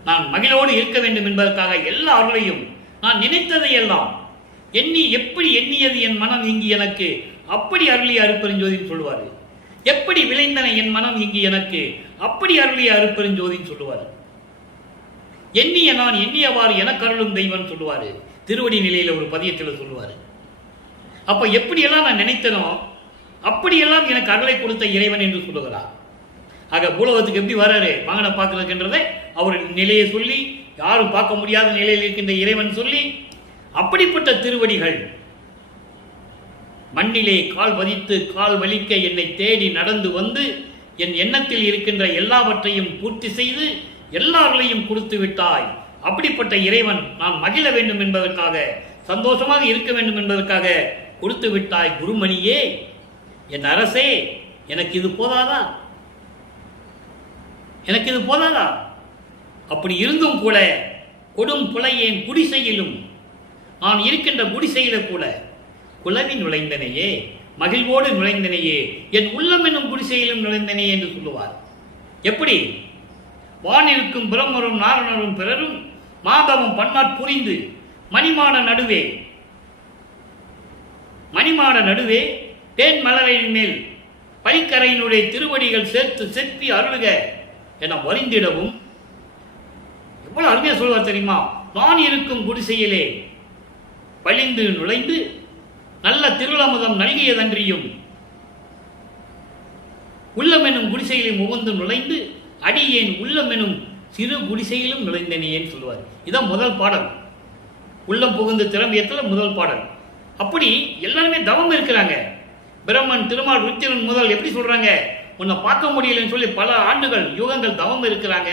நான் மகிழோடு இருக்க வேண்டும் என்பதற்காக எல்லா அருளையும், நான் நினைத்ததையெல்லாம் எப்படி எண்ணியது என் மனம் இங்கு எனக்கு அப்படி அருளிய அருப்பெருஞ்சோதின்னு சொல்லுவார். எப்படி விளைந்தன என் மனம் இங்கு எனக்கு அப்படி அருளிய அருப்பெருஞ்சோதின்னு சொல்லுவார். எண்ணிய நான் எண்ணியவாறு எனக்கு அருளும் தெய்வம் சொல்லுவார். திருவடி நிலையில ஒரு பதியத்தில் சொல்லுவார். அப்ப எப்படியெல்லாம் நான் நினைத்தனோ அப்படியெல்லாம் எனக்கு அருளை கொடுத்த இறைவன் என்று சொல்லுகிறார். ஆக பூலோகத்துக்கு எப்படி வராரு மகனை பார்க்கறதுன்றதை அவர் நிலையை சொல்லி, யாரும் பார்க்க முடியாத நிலையில் இருக்கின்ற இறைவன் சொல்லி, அப்படிப்பட்ட திருவடிகள் மண்ணிலே கால் பதித்து கால் வலிக்க என்னை தேடி நடந்து வந்து என் எண்ணத்தில் இருக்கின்ற எல்லாவற்றையும் பூர்த்தி செய்து எல்லாரையும் கொடுத்து விட்டாய். அப்படிப்பட்ட இறைவன் நான் மகிழ வேண்டும் என்பதற்காக, சந்தோஷமாக இருக்க வேண்டும் என்பதற்காக கொடுத்து விட்டாய். குருமணியே, என் அரசே, எனக்கு இது போதாதா? எனக்கு இது போதாதா? அப்படி இருந்தும் கூட கொடும் புலையேன் குடிசையிலும், நான் இருக்கின்ற குடிசையில கூட குலவி நுழைந்தனையே, மகிழ்வோடு நுழைந்தனையே, என் உள்ளம் என்னும் குடிசையிலும் நுழைந்தனையே என்று சொல்லுவார். எப்படி? வானிருக்கும் பிரம்மரும் நாரணரும் பிறரும் மாதவம் பன்னாட் புரிந்து மணிமாட நடுவே தேன் மலரின் மேல் பனிக்கரையினுடைய திருவடிகள் சேர்த்து செப்பி அருளுக என வரிந்திடவும். எவ்வளவு அருமையா சொல்வார் தெரியுமா? நான் இருக்கும் குடிசையிலே பழிந்து நுழைந்து நல்ல திருளமுதம் நல்கியதன்றியும் உள்ளம் எனும் குடிசையிலும் முகந்து நுழைந்து அடியேன் உள்ளம் எனும் சிறு குடிசையிலும் நுழைந்தனேன்னு சொல்லுவார். இதான் முதல் பாடல். உள்ளம் புகுந்து திறமையத்தில் முதல் பாடல். அப்படி எல்லாருமே தவம் இருக்கிறாங்க. பிரம்மன், திருமால், ருத்திரன் முதல் எப்படி சொல்றாங்க, உன்னை பார்க்க முடியலன்னு சொல்லி பல ஆண்டுகள் யுகங்கள் தவம் இருக்கிறாங்க.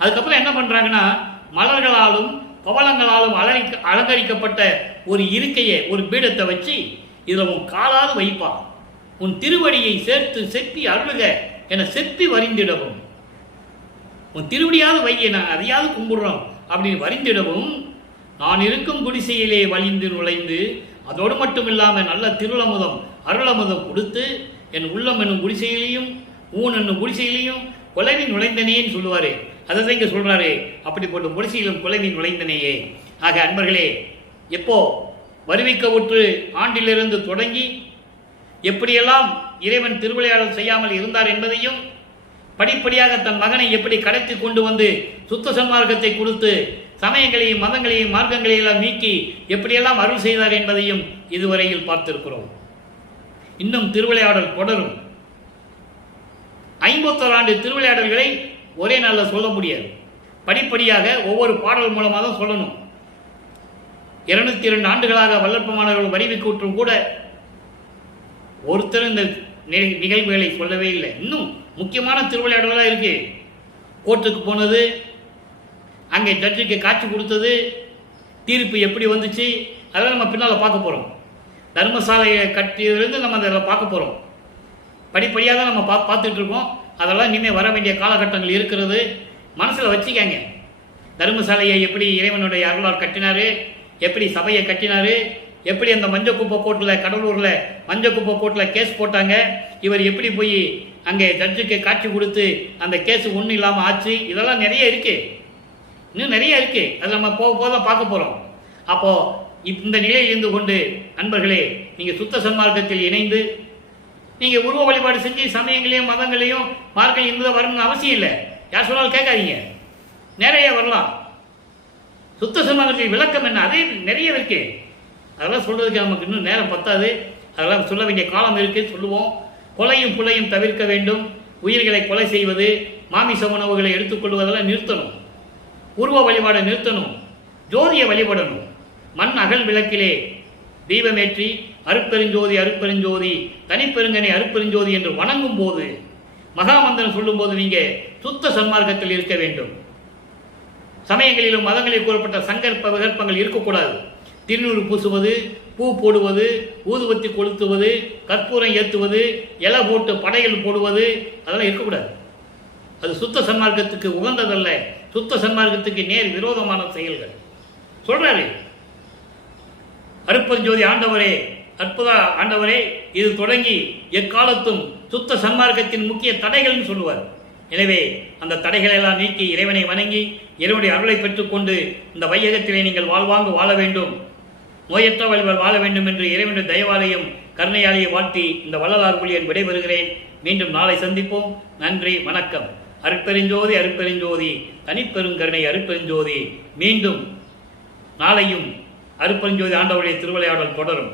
அதுக்கப்புறம் என்ன பண்றாங்கன்னா, மலர்களாலும் பவளங்களாலும் அலங்கரிக்கப்பட்ட ஒரு இருக்கையை, ஒரு பீடத்தை வச்சு இதுல உன் காலாவது வைப்பான், உன் திருவடியை சேர்த்து செப்பி அருளுக என செப்பி வரிந்திடவும், உன் திருவடியாவது வைய, நான் அதையாவது கும்பிடுறோம் அப்படின்னு வரிந்திடவும், நான் இருக்கும் குடிசையிலே வலிந்து நுழைந்து, அதோடு மட்டும் இல்லாமல் நல்ல திருளமுதம் அருளமுதம் கொடுத்து என் உள்ளம் என்னும் குடிசையிலையும் ஊன் என்னும் குடிசையிலையும் குலவி நுழைந்தனேன்னு சொல்லுவாரு. அதை தான் இங்கே சொல்றாரு, அப்படிப்பட்ட குடிசையிலும் குலவி நுழைந்தனையே. ஆக அன்பர்களே, எப்போ வருவிக்க உற்று ஆண்டிலிருந்து தொடங்கி எப்படியெல்லாம் இறைவன் திருவிளையாடல் செய்யாமல் இருந்தார் என்பதையும், படிப்படியாக தன் மகனை எப்படி கடத்தி கொண்டு வந்து சுத்த சன்மார்க்கத்தை கொடுத்து சமயங்களையும் மதங்களையும் மார்க்கங்களையெல்லாம் நீக்கி எப்படியெல்லாம் அருள் செய்தார் என்பதையும் இதுவரையில் பார்த்திருக்கிறோம். இன்னும் திருவிளையாடல் தொடரும். 51 ஆண்டு திருவிளையாடல்களை ஒரே நாளில் சொல்ல முடியாது. படிப்படியாக ஒவ்வொரு பாடல் மூலமாக தான் சொல்லணும். 202 ஆண்டுகளாக வல்லற்பமானவர்கள் வரிவிக்கூற்றும் கூட ஒருத்தர் இந்த நிகழ்வுகளை சொல்லவே இல்லை. இன்னும் முக்கியமான திருவிளையாடலாக இருக்கு. கோர்ட்டுக்கு போனது, அங்கே ஜட்ஜுக்கு காட்சி கொடுத்தது, தீர்ப்பு எப்படி வந்துச்சு, அதெல்லாம் நம்ம பின்னால் பார்க்க போகிறோம். தர்மசாலையை கட்டியிலிருந்து நம்ம அதில் பார்க்க போகிறோம். படிப்படியாக தான் நம்ம பார்த்துட்டு இருக்கோம். அதெல்லாம் இனிமேல் வர வேண்டிய காலகட்டங்கள் இருக்கிறது. மனசில் வச்சுக்கங்க. தர்மசாலையை எப்படி இறைவனுடைய அருளால் கட்டினார், எப்படி சபையை கட்டினார், எப்படி அந்த மஞ்சக்குப்பை கோர்ட்டில், கடலூரில் மஞ்சக்குப்பை கோர்ட்டில் கேஸ் போட்டாங்க, இவர் எப்படி போய் அங்கே ஜட்ஜுக்கு காட்சி கொடுத்து அந்த கேஸ் ஒன்றும் இல்லாமல் ஆச்சு. இதெல்லாம் நிறைய இருக்குது, இன்னும் நிறைய இருக்குது. அதை நம்ம போக பார்க்க போகிறோம். அப்போது இந்த நிலையில் இருந்து கொண்டு அன்பர்களே, நீங்கள் சுத்த சன்மார்க்கத்தில் இணைந்து நீங்கள் உருவ வழிபாடு செஞ்சு சமயங்களையும் மதங்களையும் மார்க்கம் என்பதை வரணும்னு அவசியம் இல்லை. யார் சொன்னாலும் கேட்காதீங்க, நிறைய வரலாம். சுத்த சன்மார்க்கத்தில் விளக்கம் என்ன, அதே நிறைய இருக்கு. அதெல்லாம் சொல்றதுக்கு நமக்கு இன்னும் நேரம் பத்தாது. அதெல்லாம் சொல்ல வேண்டிய காலம் இருக்கு, சொல்லுவோம். கொலையும் புலையும் தவிர்க்க வேண்டும், உயிர்களை கொலை செய்வது, மாமிச உணவுகளை எடுத்துக்கொள்வதெல்லாம் நிறுத்தணும். உருவ வழிபாடை நிறுத்தணும். ஜோதியை வழிபடணும். மண் அகல் விளக்கிலே தீபமேற்றி அருட்பெருஞ்சோதி அருட்பெருஞ்சோதி தனிப்பெருங்கனை அருட்பெருஞ்சோதி என்று வணங்கும் போது, மகாமந்திரம் சொல்லும் போது நீங்க சுத்த சன்மார்க்கத்தில் இருக்க வேண்டும். சமயங்களிலும் மதங்களில் கூறப்பட்ட சங்கற்ப விகற்பங்கள் இருக்கக்கூடாது. திருநூறு பூசுவது, பூ போடுவது, ஊதுவத்தி கொளுத்துவது, கற்பூரம் ஏற்றுவது, இலை போட்டு படையல் போடுவது, அதெல்லாம் இருக்கக்கூடாது. அது சுத்த சன்மார்க்கத்துக்கு உகந்ததல்ல. சுத்த சன்மார்க்கத்துக்கு நேர் விரோதமான செயல்கள் சொல்றாரு. அருட்பெருஞ்சோதி ஆண்டவரே, அற்புத ஆண்டவரே, இது தொடங்கி எக்காலத்தும் சுத்த சன்மார்க்கத்தின் முக்கிய தடைகள்னு சொல்லுவார். எனவே அந்த தடைகளை எல்லாம் நீக்கி இறைவனை வணங்கி இறைவனுடைய அருளை பெற்றுக்கொண்டு இந்த வையகத்திலே நீங்கள் வாழ்வாங்கு வாழ வேண்டும், நோயற்ற வழிபாடு வாழ வேண்டும் என்று இறைவனுடைய தயவாலயம் கருணையாலேயே வாழ்த்தி இந்த வள்ளலார் ஊழியன் விடைபெறுகிறேன். மீண்டும் நாளை சந்திப்போம். நன்றி, வணக்கம். அருட்பெருஞ்சோதி அருட்பெருஞ்சோதி தனிப்பெருங்கருணை அருட்பெருஞ்சோதி. மீண்டும் நாளையும் அருட்பெருஞ்சோதி ஆண்டவருடைய திருவிளையாடல் தொடரும்.